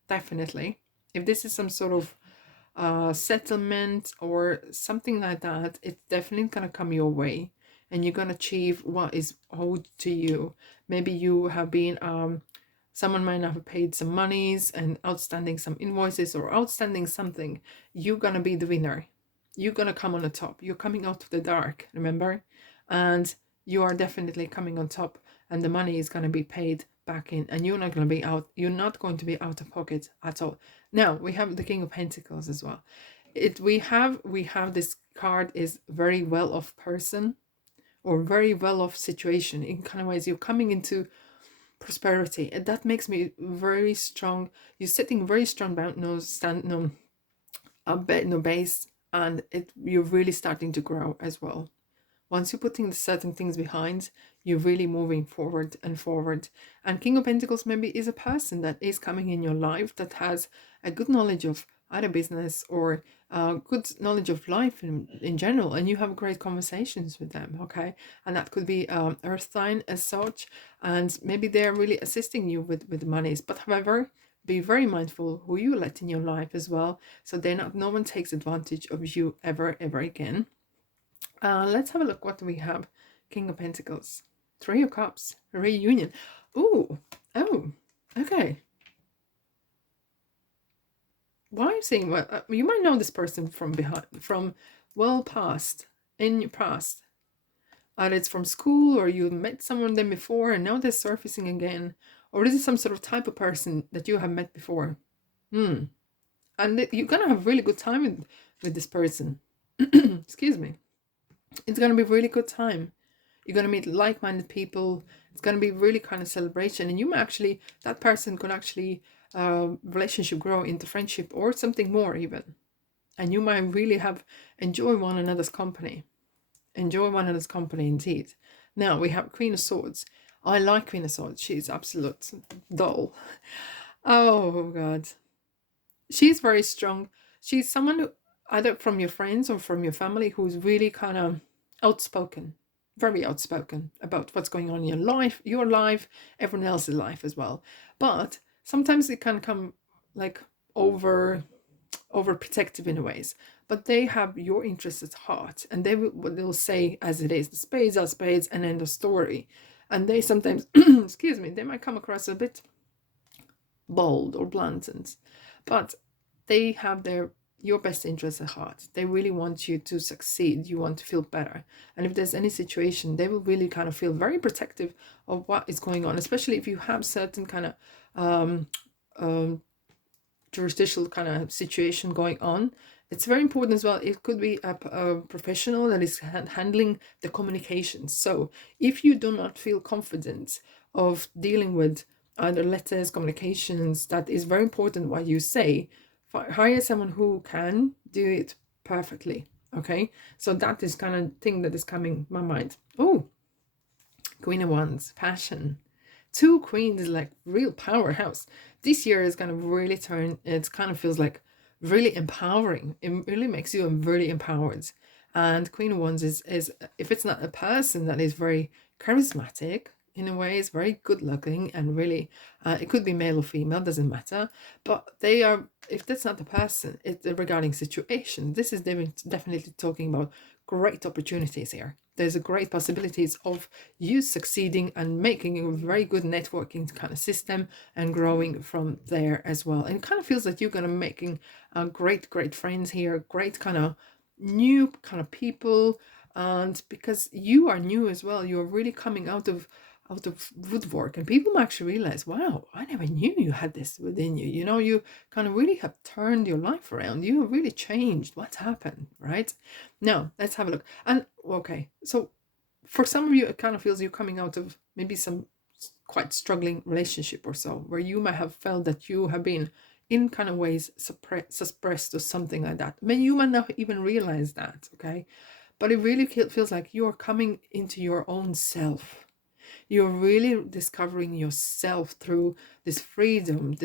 definitely. If this is some sort of settlement or something like that, it's definitely gonna come your way, and you're gonna achieve what is owed to you. Maybe you have been someone might have paid some monies and outstanding some invoices or outstanding something. You're gonna be the winner. You're gonna come on the top. You're coming out of the dark, remember? And you are definitely coming on top, and the money is gonna be paid back in, and you're not going to be out of pocket at all. Now we have the King of Pentacles as well. We have this card is very well off person, or very well off situation. In kind of ways, you're coming into prosperity, and that makes me very strong. You're setting very strong base, and you're really starting to grow as well. Once you're putting certain things behind, you're really moving forward and forward. And King of Pentacles maybe is a person that is coming in your life that has a good knowledge of either business or good knowledge of life in general, and you have great conversations with them, okay? And that could be earth sign as such, and maybe they're really assisting you with monies. But however, be very mindful who you let in your life as well, so no one takes advantage of you ever again. Let's have a look. What do we have? King of Pentacles, Three of Cups, reunion. Oh, okay. Why are you saying what? You might know this person from well past, in your past. Either it's from school, or you met someone then before and now they're surfacing again, or is it some sort of type of person that you have met before? And you're gonna have really good time with this person. Excuse me. It's going to be a really good time. You're going to meet like-minded people. It's going to be really kind of celebration, and you might actually, that person could actually relationship grow into friendship or something more even, and you might really enjoy one another's company. Enjoy one another's company indeed. Now we have Queen of Swords. I like Queen of Swords. She's absolute doll. Oh God, she's very strong. She's someone who, either from your friends or from your family, who's really kind of outspoken, very outspoken about what's going on in your life, everyone else's life as well. But sometimes it can come like overprotective in a ways. But they have your interests at heart, and they'll say as it is. The spades are spades, and end of story. And they sometimes, excuse me, they might come across a bit bold or blunt, but they have your best interests at heart. They really want you to succeed. You want to feel better. And if there's any situation, they will really kind of feel very protective of what is going on, especially if you have certain kind of jurisdictional kind of situation going on. It's very important as well. It could be a professional that is handling the communications. So if you do not feel confident of dealing with either letters, communications, that is very important what you say, hire someone who can do it perfectly. Okay, so that is kind of thing that is coming my mind. Oh, Queen of Wands, passion. Two queens is like real powerhouse. This year is going to really turn. It kind of feels like really empowering. It really makes you really empowered. And Queen of Wands is if it's not a person that is very charismatic, in a way, is very good looking, and really it could be male or female, doesn't matter, but they are, if that's not the person, it's regarding situation. This is definitely talking about great opportunities here. There's a great possibilities of you succeeding and making a very good networking kind of system and growing from there as well. And it kind of feels like you're gonna making great friends here, great kind of new kind of people. And because you are new as well, you're really coming out of woodwork, and people might actually realize, wow, I never knew you had this within you. You know, you kind of really have turned your life around. You have really changed. What's happened, right? Now let's have a look. And okay, so for some of you, it kind of feels you're coming out of maybe some quite struggling relationship or so, where you might have felt that you have been in kind of ways suppressed or something like that. I mean, you might not even realize that, okay? But it really feels like you're coming into your own self. You're really discovering yourself through this freedom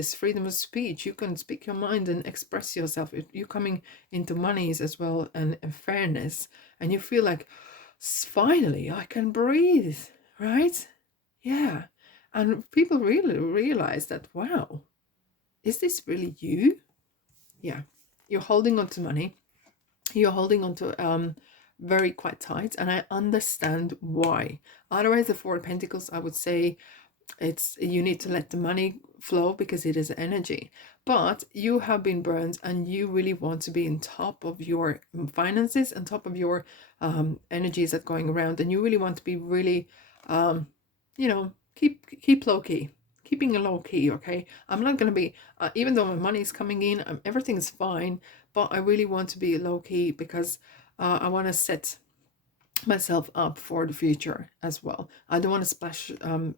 of speech. You can speak your mind and express yourself. You're coming into monies as well, and fairness, and you feel like, finally I can breathe, right? Yeah. And people really realize that, wow, is this really you? Yeah. You're holding on to money. You're holding on to very quite tight, and I understand why. Otherwise, the Four of Pentacles, I would say, it's you need to let the money flow because it is energy. But you have been burned, and you really want to be on top of your finances, on top of your energies that going around, and you really want to be really you know, keep low key, keeping a low key. Okay, I'm not going to be even though my money is coming in, everything's fine, but I really want to be low key because I want to set myself up for the future as well. I don't want to splash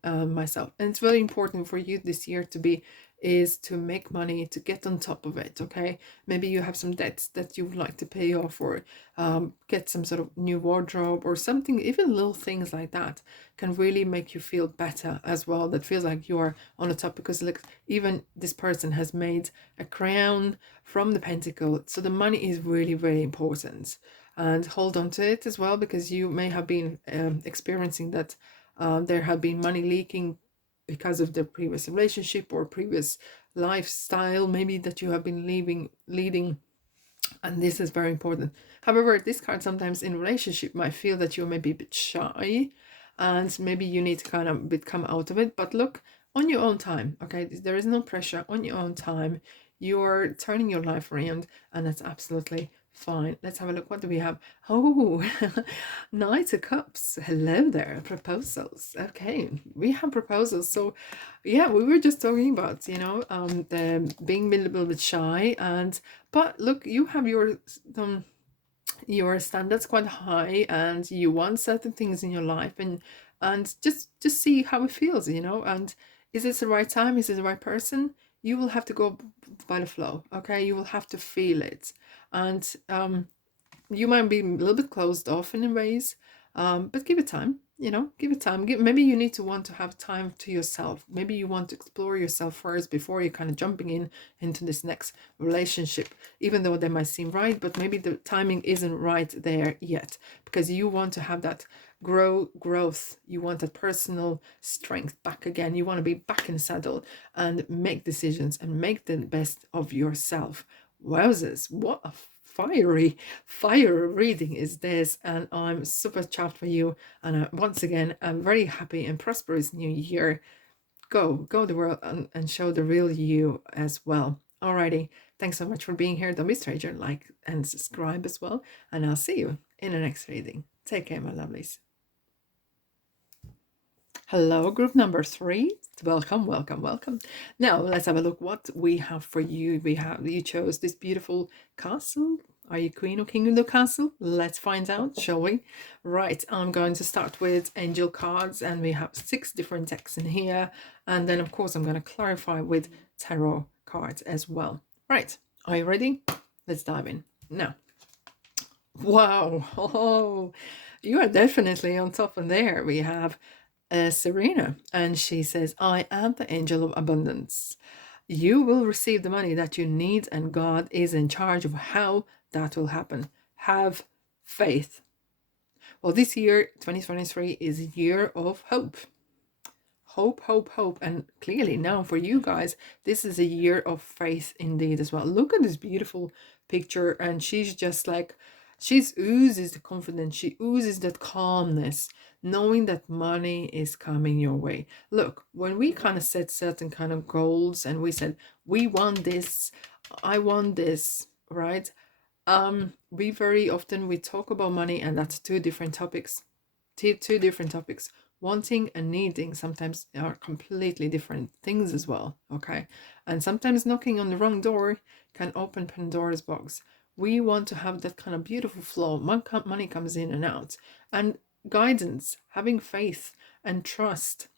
myself, and it's very important for you this year to make money, to get on top of it. Okay, maybe you have some debts that you would like to pay off, or get some sort of new wardrobe or something. Even little things like that can really make you feel better as well, that feels like you are on the top, because like even this person has made a crown from the pentacle, so the money is really, really important. And hold on to it as well, because you may have been experiencing that there have been money leaking because of the previous relationship or previous lifestyle, maybe that you have been leading, and this is very important. However, this card sometimes in relationship might feel that you may be a bit shy, and maybe you need to kind of come out of it. But look, on your own time, okay? There is no pressure. On your own time, you're turning your life around, and that's absolutely fine. Let's have a look. What do we have? Oh, Knight of Cups. Hello there. Proposals. Okay, we have proposals. So yeah, we were just talking about, the being a little bit shy, but look, you have your standards quite high, and you want certain things in your life, and just see how it feels, and is this the right time? Is it the right person? You will have to go by the flow, okay? You will have to feel it, and you might be a little bit closed off in ways, but give it time. Give it time. Maybe you need to want to have time to yourself. Maybe you want to explore yourself first before you're kind of jumping into this next relationship, even though they might seem right, but maybe the timing isn't right there yet, because you want to have that growth. You want that personal strength back again. You want to be back in the saddle and make decisions and make the best of yourself. Wowzers, what a fire reading is this, and I'm super chuffed for you, and once again, I'm very happy and prosperous new year. Go the world and show the real you as well. Alrighty, thanks so much for being here. Don't be a stranger, like and subscribe as well, and I'll see you in the next reading. Take care, my lovelies. Hello, group number 3. Welcome. Now let's have a look what we have for you. You chose this beautiful castle. Are you queen or king of the castle? Let's find out, shall we? Right, I'm going to start with angel cards, and we have 6 different decks in here, and then of course I'm going to clarify with tarot cards as well. Right, are you ready? Let's dive in now. Wow, oh, you are definitely on top. And there we have Serena, and she says, I am the angel of abundance. You will receive the money that you need, and God is in charge of how that will happen. Have faith. Well, this year 2023 is a year of hope. Hope. And clearly now for you guys, this is a year of faith indeed as well. Look at this beautiful picture, and she's just like, she oozes the confidence, she oozes that calmness, knowing that money is coming your way. Look, when we kind of set certain kind of goals, and we said, we want this, I want this, right? We very often, we talk about money, and that's two different topics. Two different topics. Wanting and needing sometimes are completely different things as well, okay? And sometimes knocking on the wrong door can open Pandora's box. We want to have that kind of beautiful flow. Money comes in and out. And guidance, having faith and trust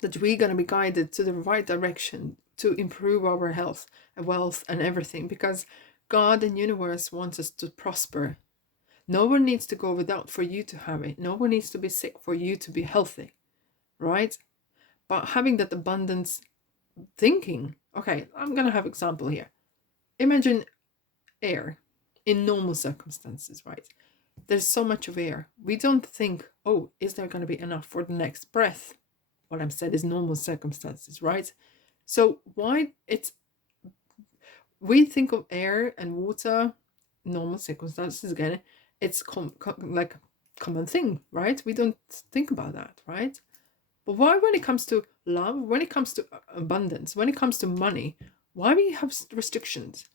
that we're going to be guided to the right direction, to improve our health and wealth and everything, because God and universe wants us to prosper. No one needs to go without for you to have it. No one needs to be sick for you to be healthy, right? But having that abundance thinking, okay, I'm gonna have example here. Imagine air in normal circumstances, right? There's so much of air. We don't think, oh, is there going to be enough for the next breath? What I'm said is normal circumstances, right? So why it's we think of air and water, normal circumstances again, it's like common thing, right? We don't think about that, right? But why, when it comes to love, when it comes to abundance, when it comes to money, why we have restrictions?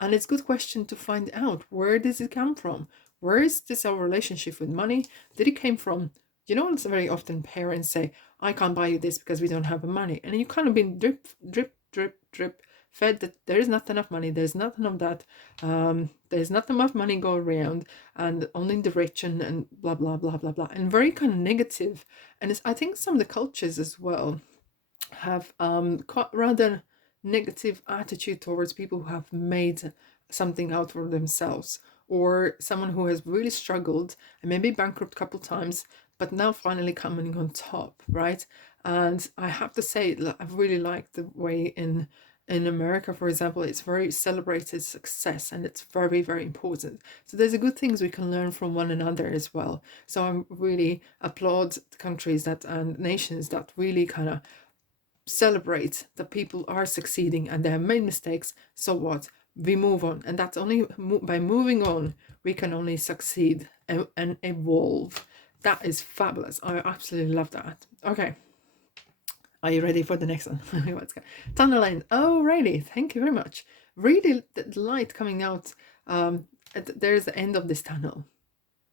And it's a good question to find out, where does it come from? Where is this our relationship with money? Did it came from, it's very often parents say, I can't buy you this because we don't have the money. And you kind of been drip, drip, drip, drip, fed that there is not enough money, there's not enough that, there's not enough money go around, and only the rich and blah, blah, blah, blah, blah. And very kind of negative. And I think some of the cultures as well have quite rather negative attitude towards people who have made something out for themselves, or someone who has really struggled and maybe bankrupt a couple times, but now finally coming on top, right? And I have to say, I really like the way in America, for example, it's very celebrated success, and it's very, very important. So there's a good things we can learn from one another as well. So I really applaud countries that and nations that really kind of celebrate that people are succeeding and they have made mistakes. So what? We move on, and that's only by moving on we can only succeed and evolve. That is fabulous. I absolutely love that. Okay, are you ready for the next one? Tunnel line. Oh, really? Thank you very much. Really, the light coming out. There's the end of this tunnel.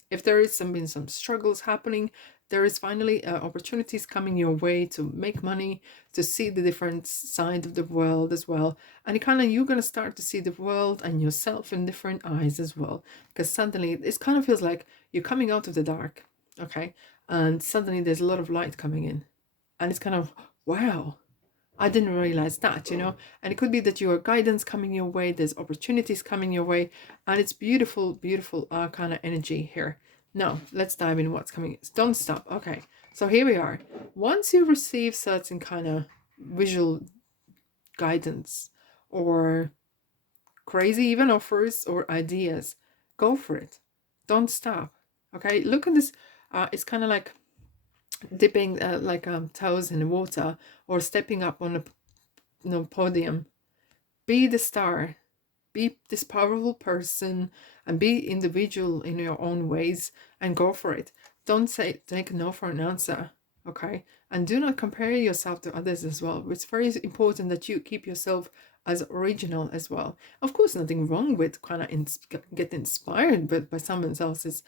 If there is been some struggles happening, there is finally opportunities coming your way to make money, to see the different side of the world as well. And you're going to start to see the world and yourself in different eyes as well. Because suddenly it kind of feels like you're coming out of the dark, okay? And suddenly there's a lot of light coming in. And it's kind of, wow, I didn't realize that, And it could be that your guidance coming your way, there's opportunities coming your way, and it's beautiful, beautiful kind of energy here. Now, let's dive in what's coming. Don't stop. Okay, so here we are. Once you receive certain kind of visual guidance or crazy even offers or ideas, go for it. Don't stop. Okay, look at this. It's kind of like dipping toes in the water, or stepping up on a podium. Be the star, be this powerful person, and be individual in your own ways, and go for it. Don't take no for an answer, okay? And do not compare yourself to others as well. It's very important that you keep yourself as original as well. Of course, nothing wrong with kind of get inspired by someone else's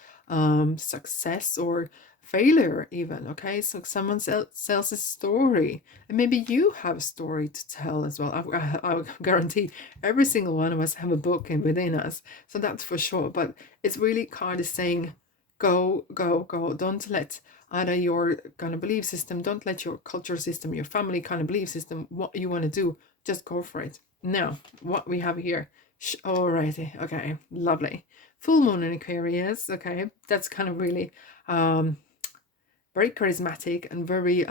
success or failure even, okay? So someone else's story, and maybe you have a story to tell as well. I guarantee every single one of us have a book within us, so that's for sure. But it's really kind of saying, go, go, go. Don't let either your kind of belief system, don't let your culture system, your family kind of belief system, what you want to do, just go for it. Now, what we have here, alrighty, okay, lovely. Full moon in Aquarius, okay, that's kind of really very charismatic and very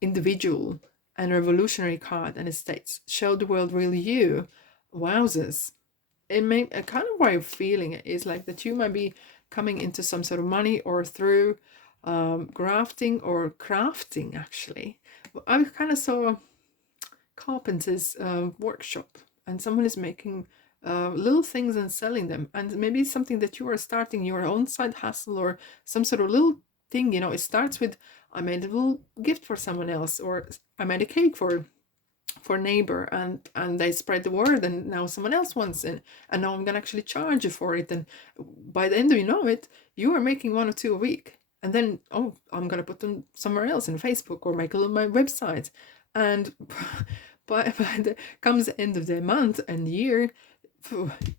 individual and revolutionary card, and it states, show the world real you. Wowzers. It may a kind of way of feeling it is like that you might be coming into some sort of money, or through grafting or crafting. Actually, I kind of saw carpenter's workshop, and someone is making little things and selling them, and maybe something that you are starting your own side hustle, or some sort of little thing. It starts with, I made a little gift for someone else, or I made a cake for a neighbor, and they spread the word, and now someone else wants it, and now I'm gonna actually charge you for it, and by the end of it, you are making 1 or 2 a week, and then I'm gonna put them somewhere else in Facebook, or make a little my website, and by the comes the end of the month and year,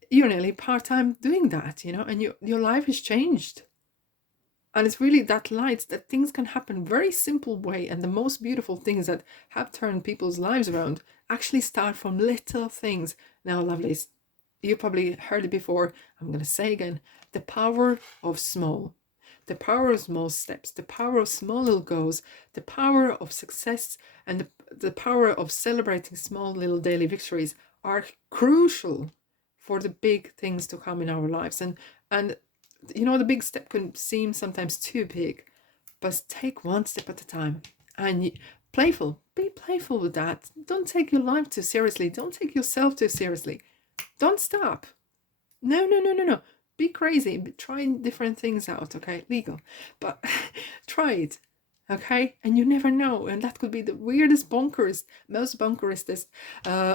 you're nearly part-time doing that, and your life has changed. And it's really that light that things can happen very simple way. And the most beautiful things that have turned people's lives around actually start from little things. Now, lovelies, you probably heard it before. I'm going to say again, the power of small. The power of small steps, the power of small little goals, the power of success, and the power of celebrating small little daily victories are crucial for the big things to come in our lives. And you know, the big step can seem sometimes too big, but take one step at a time. And be playful with that. Don't take your life too seriously. Don't take yourself too seriously. Don't stop. No. Be crazy. Try different things out, okay? Legal. But try it, okay? And you never know. And that could be the weirdest, most bonkerest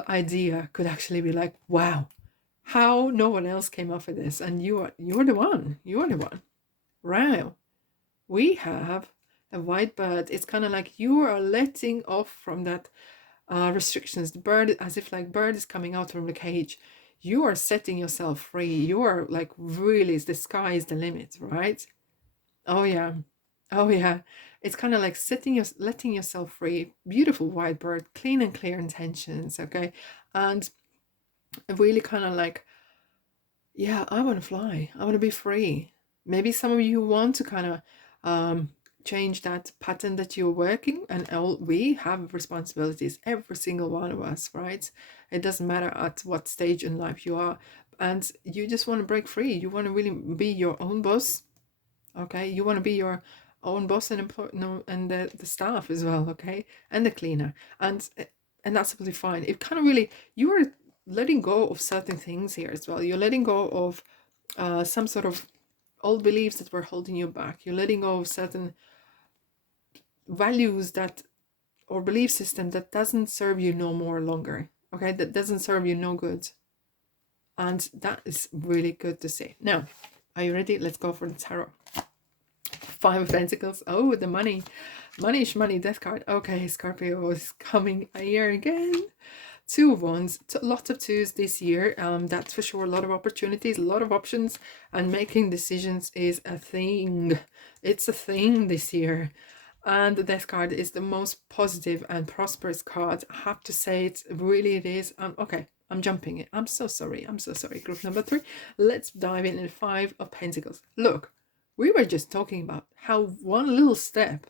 idea could actually be like, wow, how no one else came up with this. And you're the one. You're the one. Wow. We have a white bird. It's kind of like you are letting off from that restrictions. The bird, as if like bird is coming out from the cage. You are setting yourself free. You are like really, the sky is the limit, right? Oh yeah. Oh yeah. It's kind of like letting yourself free. Beautiful white bird, clean and clear intentions, okay? And really kind of like, yeah, I want to fly. I want to be free. Maybe some of you want to kind of change that pattern that you're working, and we have responsibilities, every single one of us, right? It doesn't matter at what stage in life you are, and you just want to break free. You want to really be your own boss, okay? You want to be your own boss and and the staff as well, okay? And the cleaner, and that's absolutely fine. It kind of really, you are letting go of certain things here as well. You're letting go of some sort of old beliefs that were holding you back. You're letting go of certain values that, or belief system that doesn't serve you no more longer, okay? That doesn't serve you no good. And that is really good to see. Now, are you ready? Let's go for the tarot. 5 of Pentacles. Oh, the money, money, death card. Okay, Scorpio is coming here again. 2 of Wands, lots of 2s this year. That's for sure. A lot of opportunities, a lot of options, and making decisions is a thing. It's a thing this year. And the Death card is the most positive and prosperous card. I have to say, it is. Okay, I'm jumping it. I'm so sorry. Group number 3. Let's dive in 5 of Pentacles. Look, we were just talking about how one little step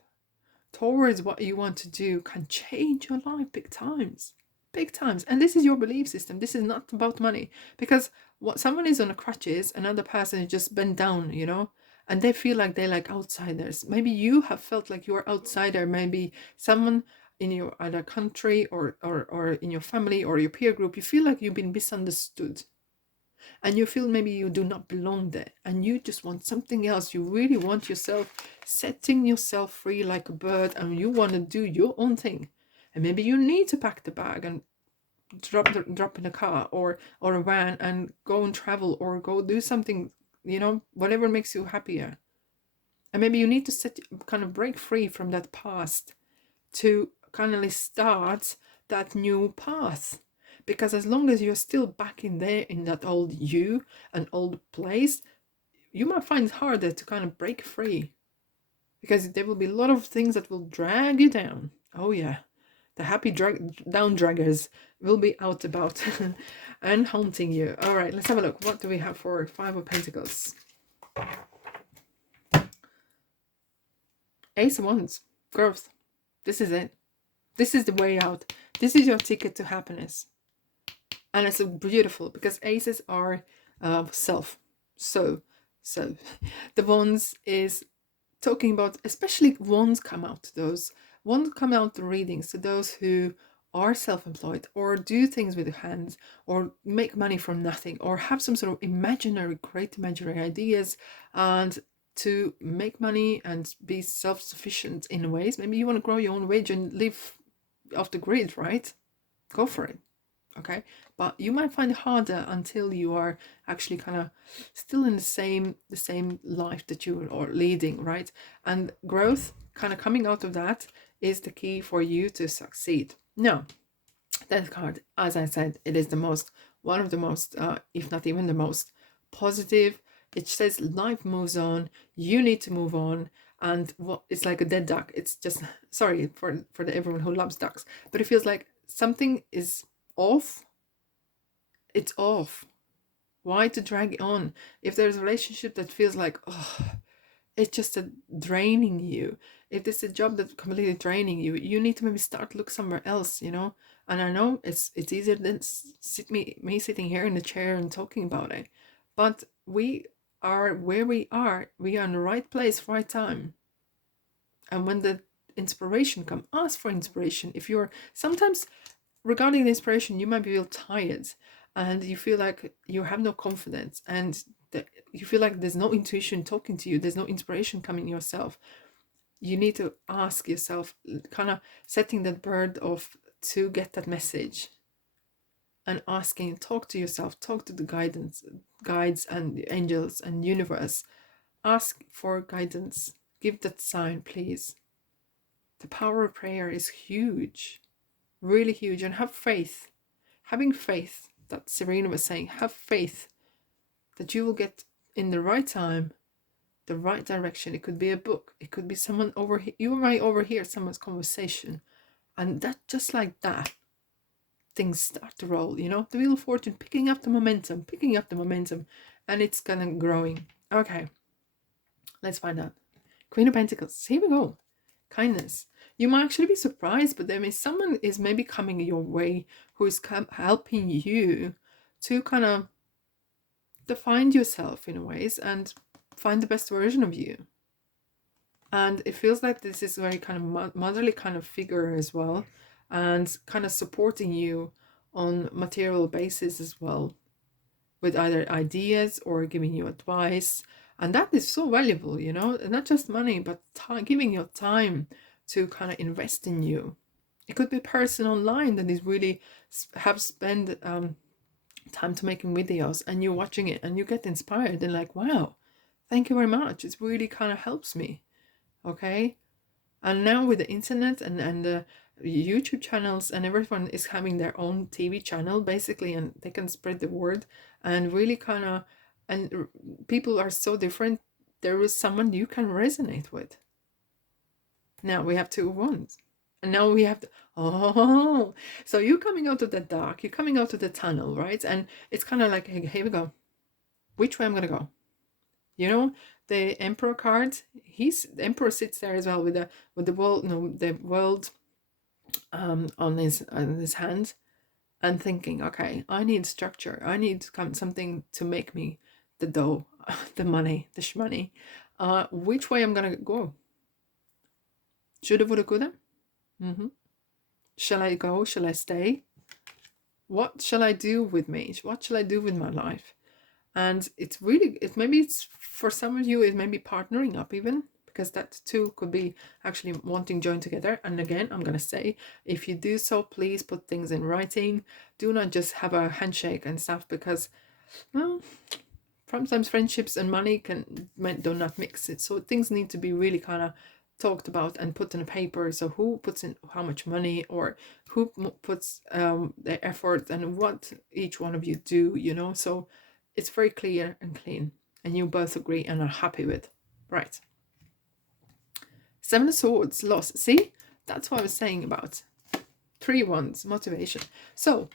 towards what you want to do can change your life big times. And this is your belief system. This is not about money, because what someone is on a crutches, another person is just bent down, you know, and they feel like they're like outsiders. Maybe you have felt like you're outsider. Maybe someone in your other country or in your family or your peer group, you feel like you've been misunderstood, and you feel maybe you do not belong there, and you just want something else. You really want yourself, setting yourself free like a bird, and you want to do your own thing. And maybe you need to pack the bag and drop in a car or a van and go and travel or go do something, you know, whatever makes you happier. And maybe you need to kind of break free from that past to kind of start that new path. Because as long as you're still back in there, in that old you, an old place, you might find it harder to kind of break free. Because there will be a lot of things that will drag you down. Oh yeah. The happy down draggers will be out about and haunting you. All right, let's have a look. What do we have for 5 of Pentacles? Ace of Wands. Growth. This is it. This is the way out. This is your ticket to happiness. And it's beautiful because aces are self. So the Wands is talking about, especially Wands come out to those. Wands come out the readings to those who are self-employed or do things with their hands or make money from nothing or have some sort of great imaginary ideas and to make money and be self-sufficient in ways. Maybe you want to grow your own wage and live off the grid, right? Go for it. Okay, but you might find it harder until you are actually kind of still in the same life that you are leading, right? And growth, kind of coming out of that, is the key for you to succeed. Now, that card, as I said, it is one of the most, if not even the most positive, It says life moves on, you need to move on, and what it's like a dead duck. It's just, sorry for everyone who loves ducks, but it feels like something is off. It's off. Why to drag it on? If there's a relationship that feels like, oh, it's just draining you, if there's a job that's completely draining you, you need to maybe start look somewhere else, you know. And I know it's easier than me sitting here in the chair and talking about it, but we are where we are. We are in the right place, right time. And when the inspiration come, ask for inspiration. If you're sometimes regarding the inspiration, you might feel tired and you feel like you have no confidence, and you feel like there's no intuition talking to you, there's no inspiration coming yourself. You need to ask yourself, kind of setting that bird off to get that message, and asking, talk to yourself, talk to the guides and the angels and universe. Ask for guidance, give that sign, please. The power of prayer is huge, really huge. And have faith. Having faith, that Serena was saying, have faith that you will get in the right time, the right direction. It could be a book, it could be someone over here. You might overhear someone's conversation, and that just like that, things start to roll, you know. The Wheel of Fortune picking up the momentum, and it's kind of growing. Okay, let's find out. Queen of Pentacles, here we go. Kindness. You might actually be surprised, but there is someone is maybe coming your way who is helping you to kind of define yourself in ways and find the best version of you. And it feels like this is very kind of motherly kind of figure as well, and kind of supporting you on material basis as well, with either ideas or giving you advice. And that is so valuable, you know, not just money, but giving your time to kind of invest in you. It could be a person online that is really have spent time to making videos, and you're watching it and you get inspired and like, wow, thank you very much. It really kind of helps me. Okay. And now with the internet and the YouTube channels, and everyone is having their own TV channel basically, and they can spread the word and really kind of, and people are so different. There is someone you can resonate with. Now we have 2 wands, and now we have to, oh, so you're coming out of the dark, you're coming out of the tunnel, right? And it's kind of like, hey, here we go. Which way I'm gonna go? You know, the Emperor card, the Emperor sits there as well with the world, the world on his hand, and thinking, okay, I need structure, I need something to make me the dough, the money, the shmoney. Which way I'm gonna go? Shoulda, woulda, coulda. Shall I go? Shall I stay? What shall I do with me? What shall I do with my life? And it's really, maybe it's for some of you, it may be partnering up even, because that too could be actually wanting to join together. And again, I'm going to say, if you do so, please put things in writing. Do not just have a handshake and stuff, because, well, sometimes friendships and money do not mix it. So things need to be really kind of talked about and put in a paper. So who puts in how much money, or who puts the effort, and what each one of you do, you know. So it's very clear and clean, and you both agree and are happy with. Right. 7 of Swords, loss. See, that's what I was saying about 3 wands, motivation. So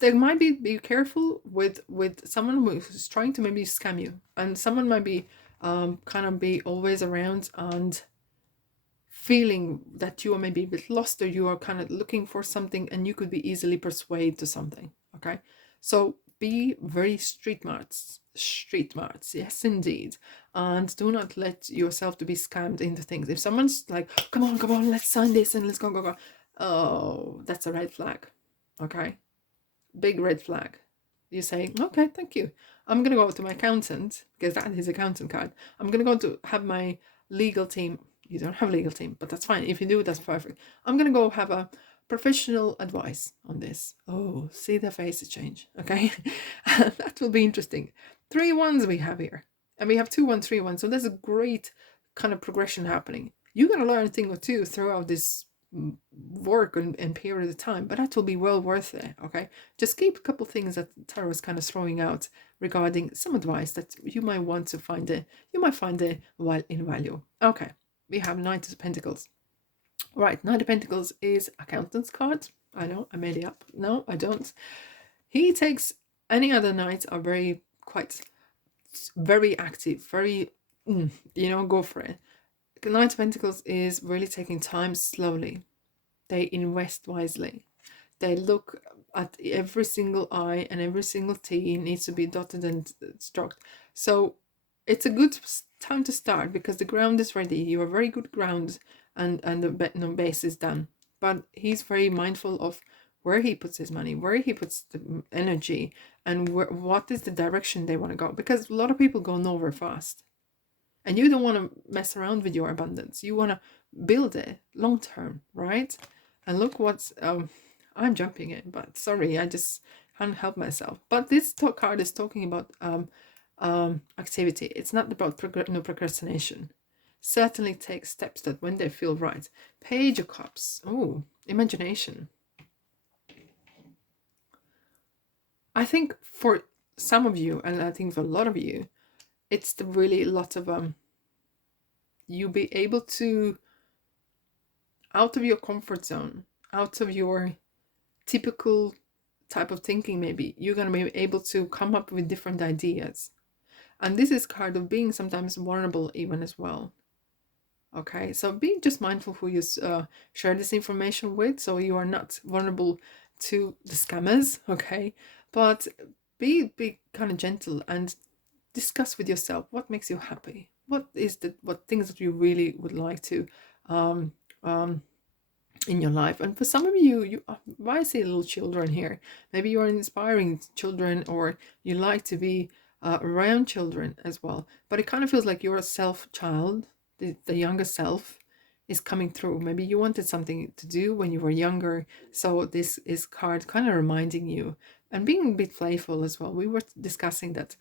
there might be careful with someone who's trying to maybe scam you, and someone might be kind of be always around and feeling that you are maybe a bit lost, or you are kind of looking for something, and you could be easily persuaded to something. Okay, so be very street smarts, yes indeed, and do not let yourself to be scammed into things. If someone's like, come on, let's sign this and let's go, oh, that's a red flag. Okay, big red flag. You say, okay, thank you, I'm gonna go to my accountant, because that is accountant card. I'm gonna go to have my legal team. You don't have a legal team, but that's fine. If you do, that's perfect. I'm gonna go have a professional advice on this. Oh, see the faces change. Okay. That will be interesting. 3 wands we have here, and we have 2 1 3 1. So there's a great kind of progression happening. You're gonna learn a thing or two throughout this work and period of time, but that will be well worth it. Okay, just keep a couple things that tarot is kind of throwing out regarding some advice that you might want to find it. You might find it while in value. Okay, we have Knight of Pentacles. Right, Knight of Pentacles is accountant's card. I know I made it up. No, I don't. He takes, any other knights are very active, very go for it. Knight of Pentacles is really taking time slowly. They invest wisely. They look at every single I and every single T needs to be dotted and struck. So it's a good time to start because the ground is ready. You are very good ground, and the base is done. But he's very mindful of where he puts his money, where he puts the energy, and what is the direction they want to go. Because a lot of people go nowhere fast. And you don't want to mess around with your abundance. You want to build it long term, right? And look what's... I'm jumping in, but sorry, I just can't help myself. But this card is talking about activity. It's not about procrastination. Certainly take steps that when they feel right. Page of Cups. Oh, imagination. I think for some of you, and I think for a lot of you, it's really a lot of you be able to, out of your comfort zone, out of your typical type of thinking, maybe you're going to be able to come up with different ideas. And this is kind of being sometimes vulnerable even as well. Okay, so be just mindful who you share this information with, so you are not vulnerable to the scammers. Okay, but be kind of gentle and discuss with yourself what makes you happy. What things that you really would like to in your life. And for some of you I see little children here. Maybe you are inspiring children, or you like to be around children as well. But it kind of feels like your self child, the younger self, is coming through. Maybe you wanted something to do when you were younger, so this is card kind of reminding you, and being a bit playful as well. We were discussing that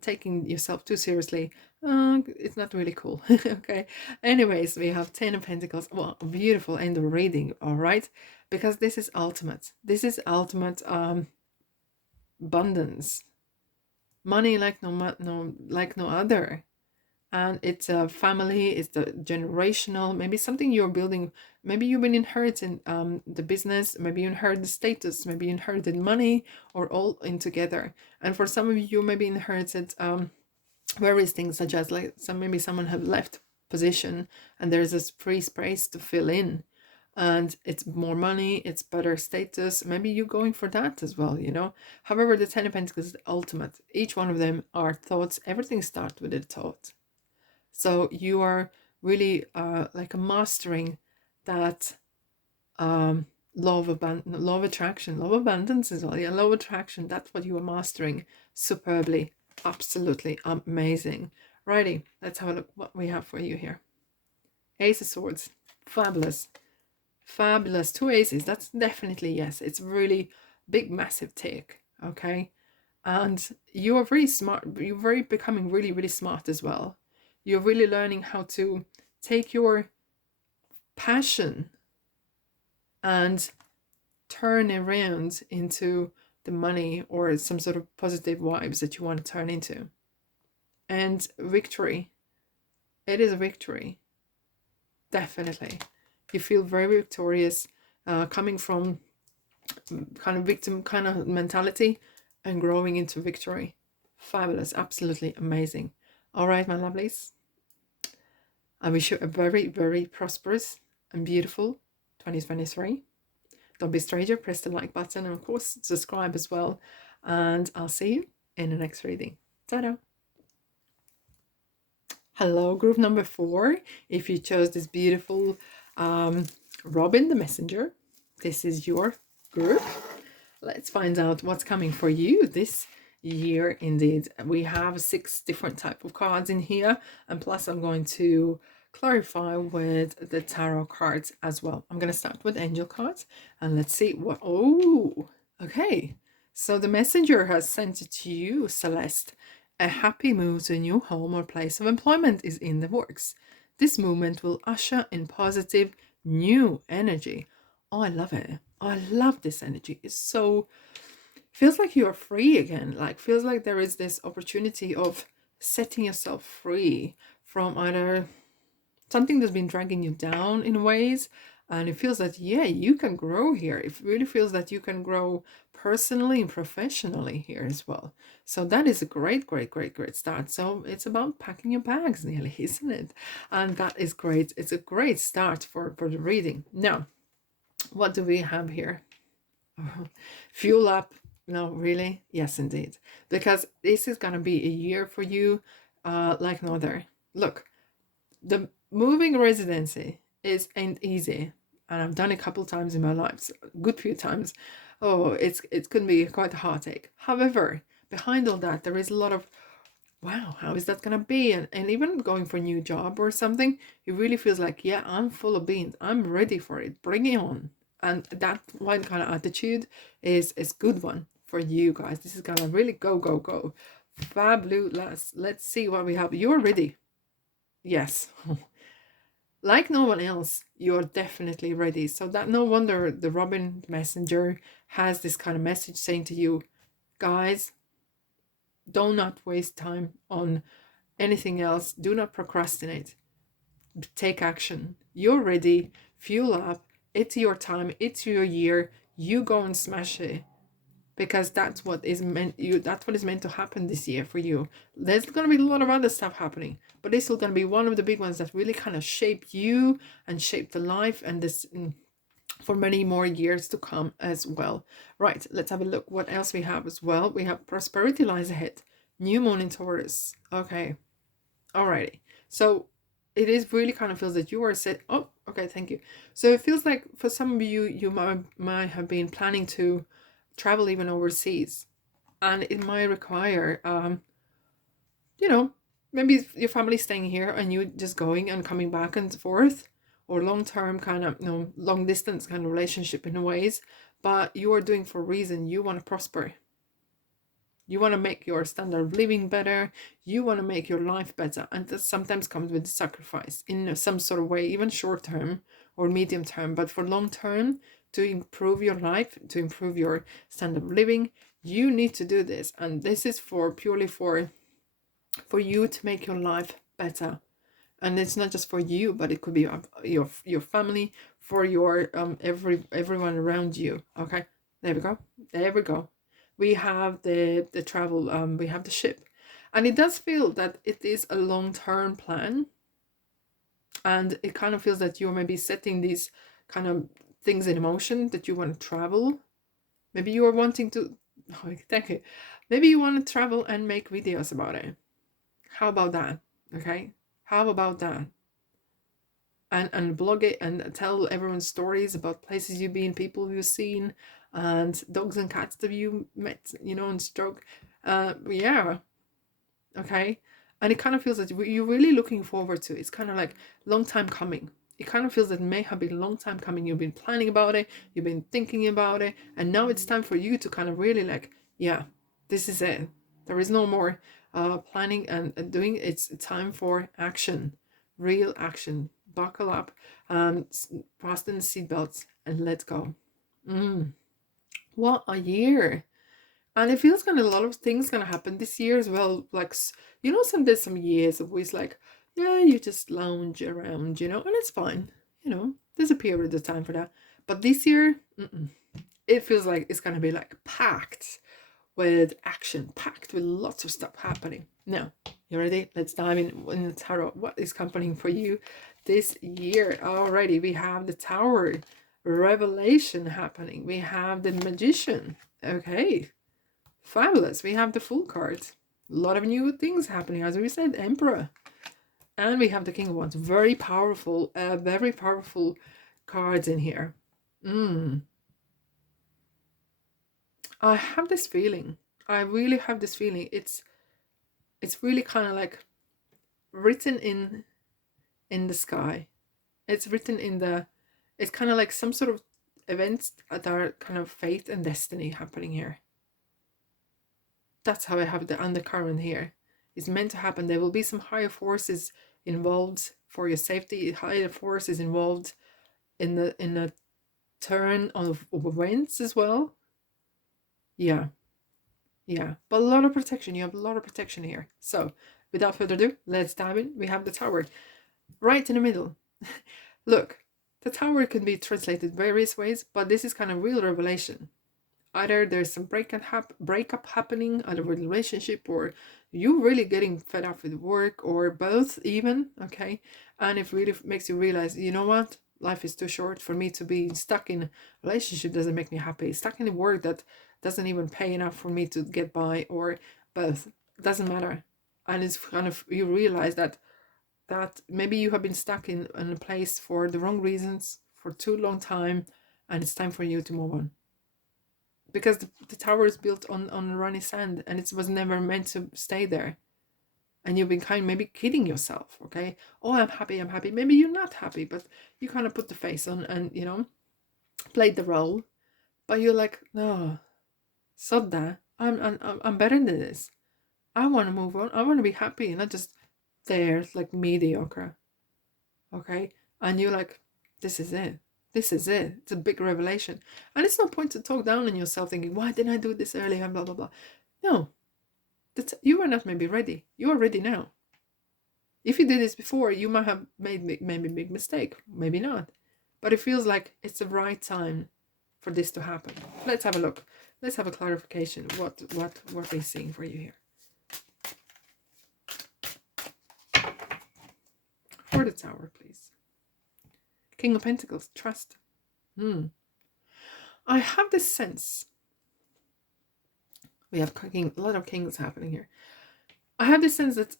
taking yourself too seriously, it's not really cool. Okay, anyways, we have 10 of Pentacles. Well, beautiful end of reading. All right, because this is ultimate abundance, money like no other. And it's a family, it's the generational, maybe something you're building. Maybe you've been inheriting the business, maybe you inherited the status, maybe you inherited money, or all in together. And for some of you maybe inherited various things, such as maybe someone have left position and there's this free space to fill in, and it's more money, it's better status. Maybe you're going for that as well, However, the 10 of Pentacles is the ultimate. Each one of them are thoughts. Everything starts with a thought. So you are really like mastering that law of attraction, law of abundance as well. Yeah, law of attraction. That's what you are mastering superbly. Absolutely amazing. Righty, let's have a look what we have for you here. Ace of Swords. Fabulous. Fabulous. 2 aces. That's definitely yes. It's really big, massive take. Okay. And you are very smart. You're becoming really, really smart as well. You're really learning how to take your passion and turn around into the money or some sort of positive vibes that you want to turn into. And victory. It is a victory. Definitely. You feel very victorious, coming from kind of victim kind of mentality and growing into victory. Fabulous. Absolutely amazing. All right, my lovelies. I wish you a very, very prosperous and beautiful 2023. Don't be a stranger. Press the like button and, of course, subscribe as well. And I'll see you in the next reading. Ta-da! Hello, group number 4. If you chose this beautiful Robin the Messenger, this is your group. Let's find out what's coming for you this year. Indeed, we have 6 different type of cards in here, and plus I'm going to clarify with the tarot cards as well. I'm going to start with angel cards, and let's see what... Oh, okay, so the messenger has sent it to you, Celeste. A happy move to a new home or place of employment is in the works. This movement will usher in positive new energy. Oh, I love it. I love this energy. It's so, feels like you're free again. Like, feels like there is this opportunity of setting yourself free from either something that's been dragging you down in ways, and it feels that, yeah, you can grow here. It really feels that you can grow personally and professionally here as well. So that is a great, great, great, great start. So it's about packing your bags nearly, isn't it? And that is great. It's a great start for the reading. Now, what do we have here? Fuel up. No, really? Yes, indeed. Because this is going to be a year for you like no other. Look, the moving residency ain't easy, and I've done it a couple times in my life, so a good few times. Oh, it can be quite a heartache. However, behind all that, there is a lot of, wow, how is that gonna be? And even going for a new job or something, it really feels like, yeah, I'm full of beans. I'm ready for it. Bring it on. And that one kind of attitude is good one for you guys. This is gonna really go, go, go. Fabulous. Let's see what we have. You're ready. Yes. Like no one else, you're definitely ready. So that no wonder the Robin Messenger has this kind of message saying to you, guys, do not waste time on anything else. Do not procrastinate. Take action. You're ready. Fuel up. It's your time. It's your year. You go and smash it, because that's what is meant to happen this year for you. There's going to be a lot of other stuff happening, but this is going to be one of the big ones that really kind of shape you and shape the life and this for many more years to come as well. Right, let's have a look what else we have as well. We have prosperity lies ahead, new moon in Taurus. Okay, alrighty. So it is really kind of feels that you are set. Oh, okay, thank you. So it feels like for some of you, you might have been planning to travel even overseas, and it might require you know, maybe your family staying here and you just going and coming back and forth, or long-term kind of, long distance kind of relationship in ways, but you are doing for a reason. You want to prosper, you want to make your standard of living better, you want to make your life better, and that sometimes comes with sacrifice in some sort of way, even short term or medium term, but for long term, to improve your life, to improve your standard of living, you need to do this. And this is for purely for you to make your life better. And it's not just for you, but it could be your family, for your everyone around you. Okay, there we go, there we go. We have the travel, we have the ship, and it does feel that it is a long-term plan, and it kind of feels that you're maybe setting these kind of things in motion, that you want to travel. Maybe you are wanting to, oh, thank you, maybe you want to travel and make videos about it. How about that? Okay, how about that? And blog it and tell everyone stories about places you've been, people you've seen, and dogs and cats that you met, and stroke. Yeah, okay. And it kind of feels that you're really looking forward to it. It's kind of like long time coming. It kind of feels that it may have been a long time coming. You've been planning about it, you've been thinking about it, and now it's time for you to kind of really like, yeah, this is it. There is no more planning and doing. It's time for action, real action. Buckle up, fasten the seatbelts, and let's go. What a year! And it feels kind of a lot of things gonna happen this year as well. Like, there's some years of always like, yeah, you just lounge around, and it's fine. There's a period of time for that. But this year, it feels like it's gonna be like packed with action, packed with lots of stuff happening. Now, you ready? Let's dive in the tarot. What is happening for you this year? Alrighty, we have the Tower, revelation happening. We have the Magician. Okay, fabulous. We have the Fool card. A lot of new things happening, as we said, Emperor. And we have the King of Wands. Very powerful cards in here. I have this feeling. I really have this feeling. It's really kind of like written in the sky. It's written in the. It's kind of like some sort of events that are kind of fate and destiny happening here. That's how I have the undercurrent here. It's meant to happen. There will be some higher forces involved for your safety. Higher forces involved in a turn of events as well. Yeah, yeah, but a lot of protection. You have a lot of protection here. So without further ado, let's dive in. We have the Tower right in the middle. Look, the Tower can be translated various ways, but this is kind of real revelation. Either there's some breakup happening at a relationship, or you really getting fed up with work, or both even, okay? And it really makes you realize, you know what? Life is too short for me to be stuck in a relationship doesn't make me happy. Stuck in a work that doesn't even pay enough for me to get by, or both. Doesn't matter. And it's kind of, you realize that maybe you have been stuck in a place for the wrong reasons for too long time, and it's time for you to move on, because the tower is built on runny sand, and it was never meant to stay there. And you've been kind of maybe kidding yourself, okay? Oh, I'm happy, I'm happy. Maybe you're not happy, but you kind of put the face on and, you know, played the role. But you're like, no, sod that. I'm better than this. I want to move on. I want to be happy, not just there, like mediocre. Okay? And you're like, this is it. This is it. It's a big revelation. And it's no point to talk down on yourself thinking, why didn't I do this earlier? And blah, blah, blah. No. You are not maybe ready. You are ready now. If you did this before, you might have made maybe a big mistake. Maybe not. But it feels like it's the right time for this to happen. Let's have a look. Let's have a clarification. What we're seeing for you here. For the Tower, please. King of Pentacles, trust. I have this sense. We have a lot of kings happening here. I have this sense that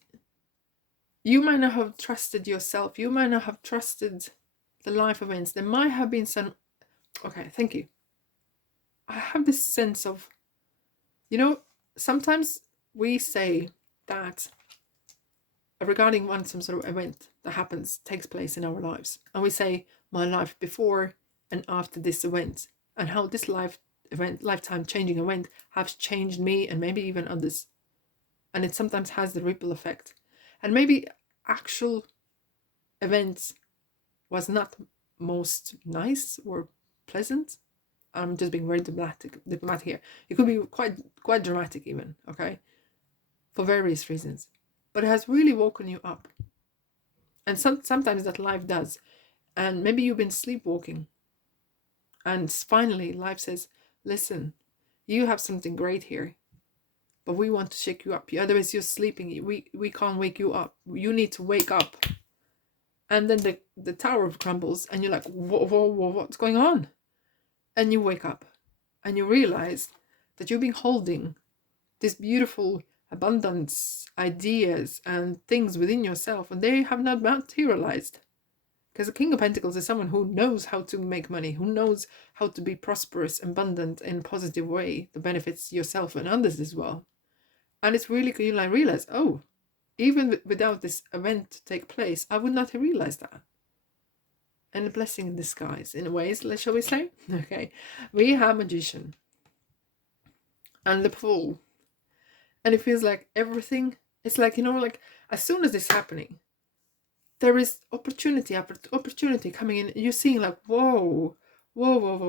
you might not have trusted yourself. You might not have trusted the life events. There might have been some... Okay, thank you. I have this sense of, you know, sometimes we say that regarding some sort of event that takes place in our lives, and we say my life before and after this event, and how this lifetime changing event has changed me and maybe even others. And it sometimes has the ripple effect. And maybe actual events was not most nice or pleasant. I'm just being very diplomatic here. It could be quite dramatic even, okay? For various reasons. But it has really woken you up. And sometimes that life does. And maybe you've been sleepwalking. And finally life says, listen, you have something great here, but we want to shake you up. Otherwise you're sleeping. We can't wake you up. You need to wake up. And then the tower crumbles and you're like, whoa, what's going on? And you wake up and you realize that you've been holding this beautiful abundance, ideas and things within yourself, and they have not materialized. Because the King of Pentacles is someone who knows how to make money, who knows how to be prosperous, abundant in a positive way that benefits yourself and others as well. And it's really, you like realize, oh, even without this event to take place, I would not have realized that. And a blessing in disguise, in a way, shall we say? Okay, we have Magician and the Fool. And it feels like everything, it's like, you know, like as soon as it's happening, there is opportunity coming in. You're seeing like, whoa,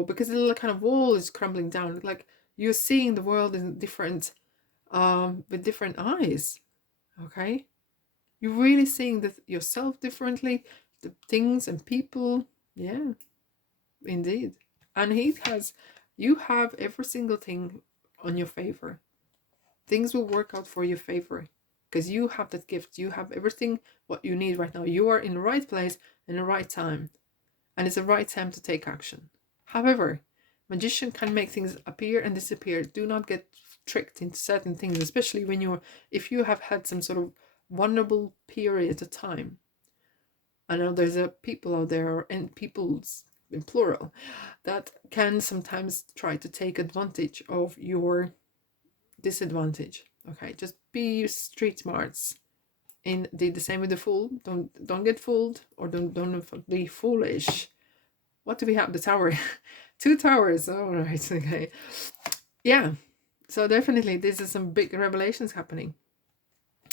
because the little kind of wall is crumbling down. Like you're seeing the world in different, with different eyes. Okay, you're really seeing yourself differently, the things and people. Yeah, indeed. And you have every single thing on your favor. Things will work out for your favor. Because you have that gift. You have everything what you need right now. You are in the right place in the right time. And it's the right time to take action. However, Magician can make things appear and disappear. Do not get tricked into certain things, especially if you have had some sort of vulnerable period of time. I know there's people out there, and peoples in plural, that can sometimes try to take advantage of your disadvantage. Okay, just be street smarts. And the same with the Fool. Don't get fooled, or don't be foolish. What do we have? The Tower. 2 towers. All right. Okay. Yeah. So definitely, this is some big revelations happening.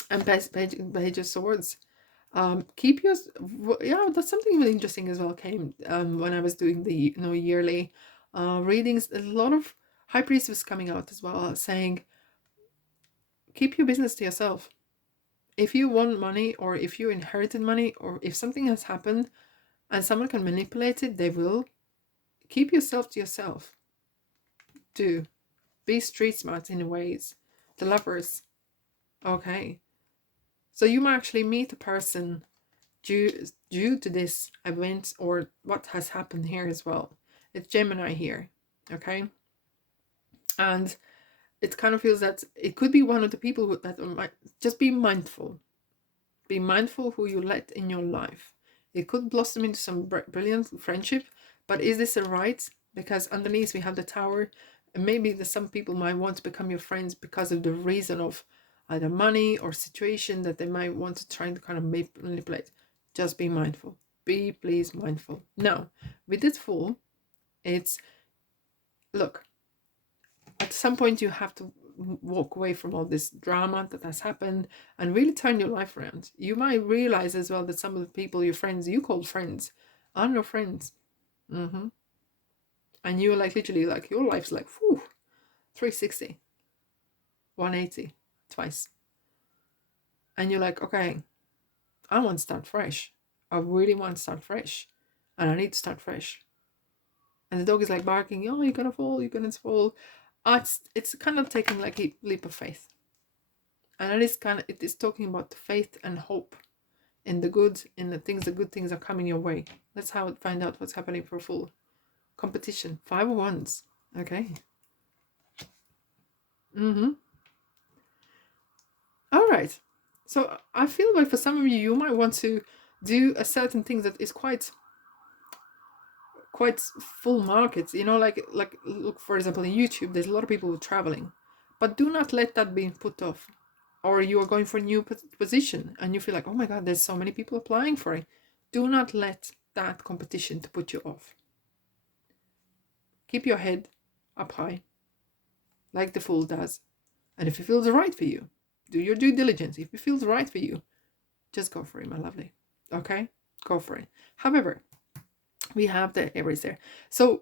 And Page of Swords. Keep your, yeah, that's something really interesting as well came when I was doing the yearly readings. A lot of high priest was coming out as well, saying keep your business to yourself. If you want money, or if you inherited money, or if something has happened and someone can manipulate it, they will. Keep yourself to yourself. Do be street smart in ways. The lovers, okay. So you might actually meet a person due to this event or what has happened here as well. It's Gemini here, okay? And it kind of feels that it could be one of the people that might just be mindful. Be mindful who you let in your life. It could blossom into some brilliant friendship, but is this a right? Because underneath we have the Tower, and maybe some people might want to become your friends because of the reason of either money or situation that they might want to try to kind of manipulate. Just be mindful. Be please mindful. Now, with this Fool, it's, look, at some point you have to walk away from all this drama that has happened and really turn your life around. You might realize as well that some of the people, your friends, you called friends, are no friends. And you're like, literally, like, your life's like, whew, 360, 180, twice. And you're like, okay, I want to start fresh. I really want to start fresh. And I need to start fresh. And the dog is like barking, oh, you're gonna fall, you're gonna fall. It's kind of taking like a leap of faith. And it is talking about faith and hope in the good, in the good things are coming your way. Let's find out what's happening for Fool. Competition, 5 of Wands. Okay. All right. So I feel like for some of you, you might want to do a certain thing that is quite full markets, like look, for example, in YouTube, there's a lot of people traveling, but do not let that be put off. Or you are going for a new position and you feel like, oh my god, there's so many people applying for it. Do not let that competition to put you off. Keep your head up high, like the Fool does. And if it feels right for you, do your due diligence. If it feels right for you, just go for it, my lovely. Okay, go for it. However, we have the Aries there. So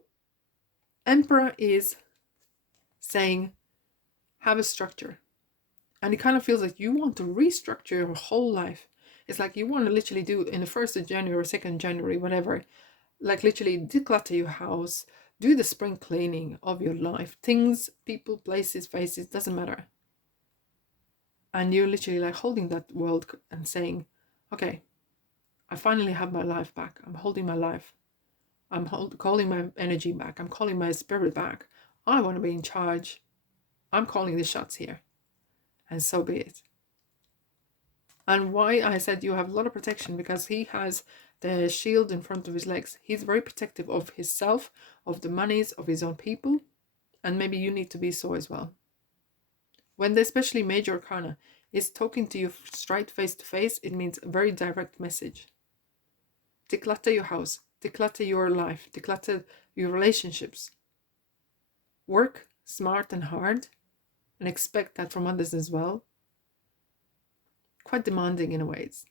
Emperor is saying have a structure. And it kind of feels like you want to restructure your whole life. It's like you want to literally do in the 1st of January or 2nd January, whatever, like literally declutter your house, do the spring cleaning of your life. Things, people, places, faces, doesn't matter. And you're literally like holding that world and saying, okay, I finally have my life back. I'm holding my life. I'm calling my energy back. I'm calling my spirit back. I want to be in charge. I'm calling the shots here. And so be it. And why I said you have a lot of protection, because he has the shield in front of his legs. He's very protective of himself, of the monies, of his own people. And maybe you need to be so as well. When the especially Major Arcana is talking to you straight face to face, it means a very direct message. Declutter your house. Declutter your life. Declutter your relationships. Work smart and hard, and expect that from others as well. Quite demanding in a ways,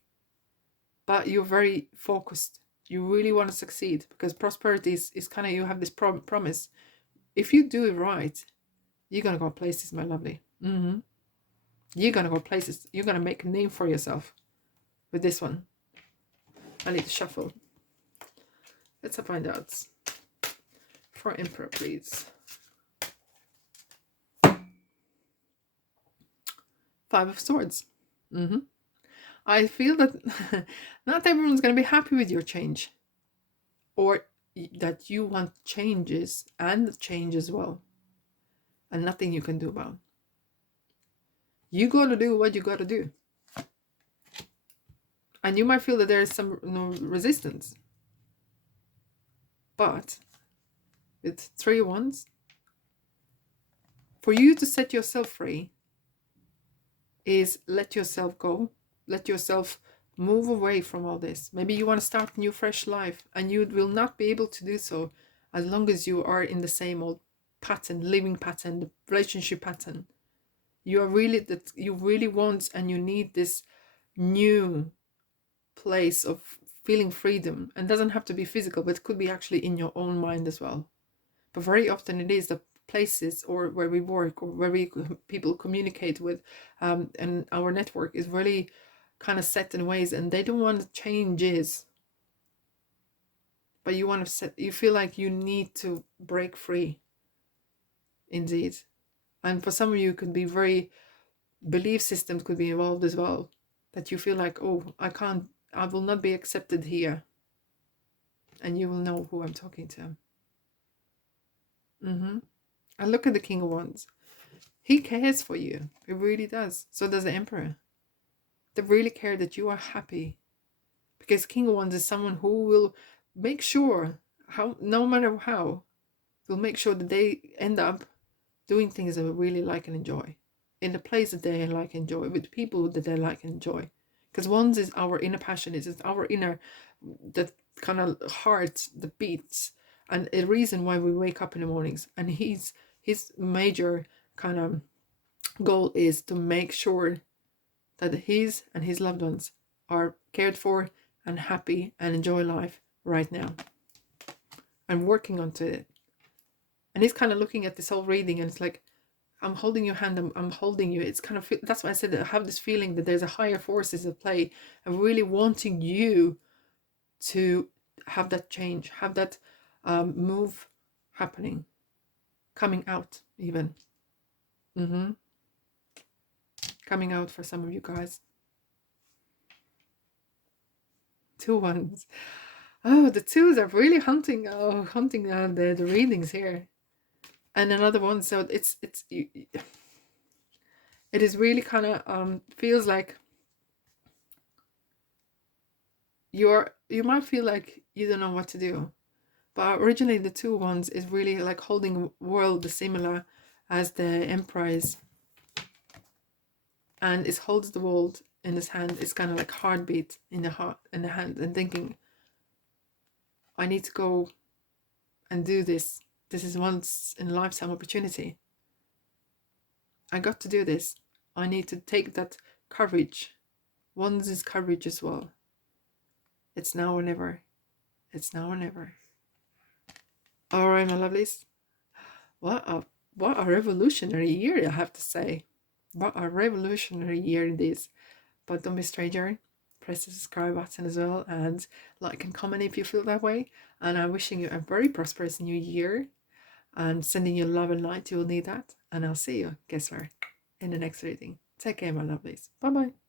but you're very focused. You really want to succeed, because prosperity is kind of, you have this promise. If you do it right, you're gonna go places, my lovely. You're gonna go places. You're gonna make a name for yourself with this one. I need to shuffle. Let's find out for Emperor, please. 5 of Swords. I feel that not everyone's going to be happy with your change, or that you want changes and change as well, and nothing you can do about. You got to do what you got to do. And you might feel that there is some resistance. But with 3 of Wands, for you to set yourself free is let yourself go. Let yourself move away from all this. Maybe you want to start a new fresh life, and you will not be able to do so as long as you are in the same old pattern, living pattern, the relationship pattern. You are really, that you really want and you need this new place of feeling freedom, and doesn't have to be physical, but it could be actually in your own mind as well. But very often it is the places or where we work or where people communicate with, and our network is really kind of set in ways, and they don't want changes, but you feel like you need to break free. Indeed. And for some of you, it could be very, belief systems could be involved as well, that you feel like, oh, I will not be accepted here. And you will know who I'm talking to. And look at the King of Wands. He cares for you. He really does. So does the Emperor. They really care that you are happy. Because King of Wands is someone who will make sure, no matter how, will make sure that they end up doing things that they really like and enjoy. In the place that they like and enjoy. With people that they like and enjoy. Because Wands is our inner passion. It's our inner, that kind of heart that beats. And a reason why we wake up in the mornings. And his major kind of goal is to make sure that his and his loved ones are cared for and happy and enjoy life right now. I'm working onto it. And he's kind of looking at this whole reading, and it's like, I'm holding your hand, I'm holding you. It's kind of, that's why I said I have this feeling that there's a higher forces at play and really wanting you to have that change, have that move happening, coming out even. Coming out for some of you guys. 2 Wands. Oh, the 2s are really hunting the readings here. And another one, so it is really kind of feels like you might feel like you don't know what to do. But originally the 2 Wands is really like holding a world similar as the Emperor is. And it holds the world in his hand. It's kind of like heartbeat in the heart, in the hand, and thinking, I need to go and do this. This is once in a lifetime opportunity. I got to do this. I need to take that courage. Wands is courage as well. It's now or never. It's now or never. All right, my lovelies. What a revolutionary year, I have to say. What a revolutionary year it is. But don't be a stranger. Press the subscribe button as well, and like and comment if you feel that way. And I'm wishing you a very prosperous new year. I'm sending you love and light. You will need that. And I'll see you, guess where, in the next reading. Take care, my lovelies. Bye bye.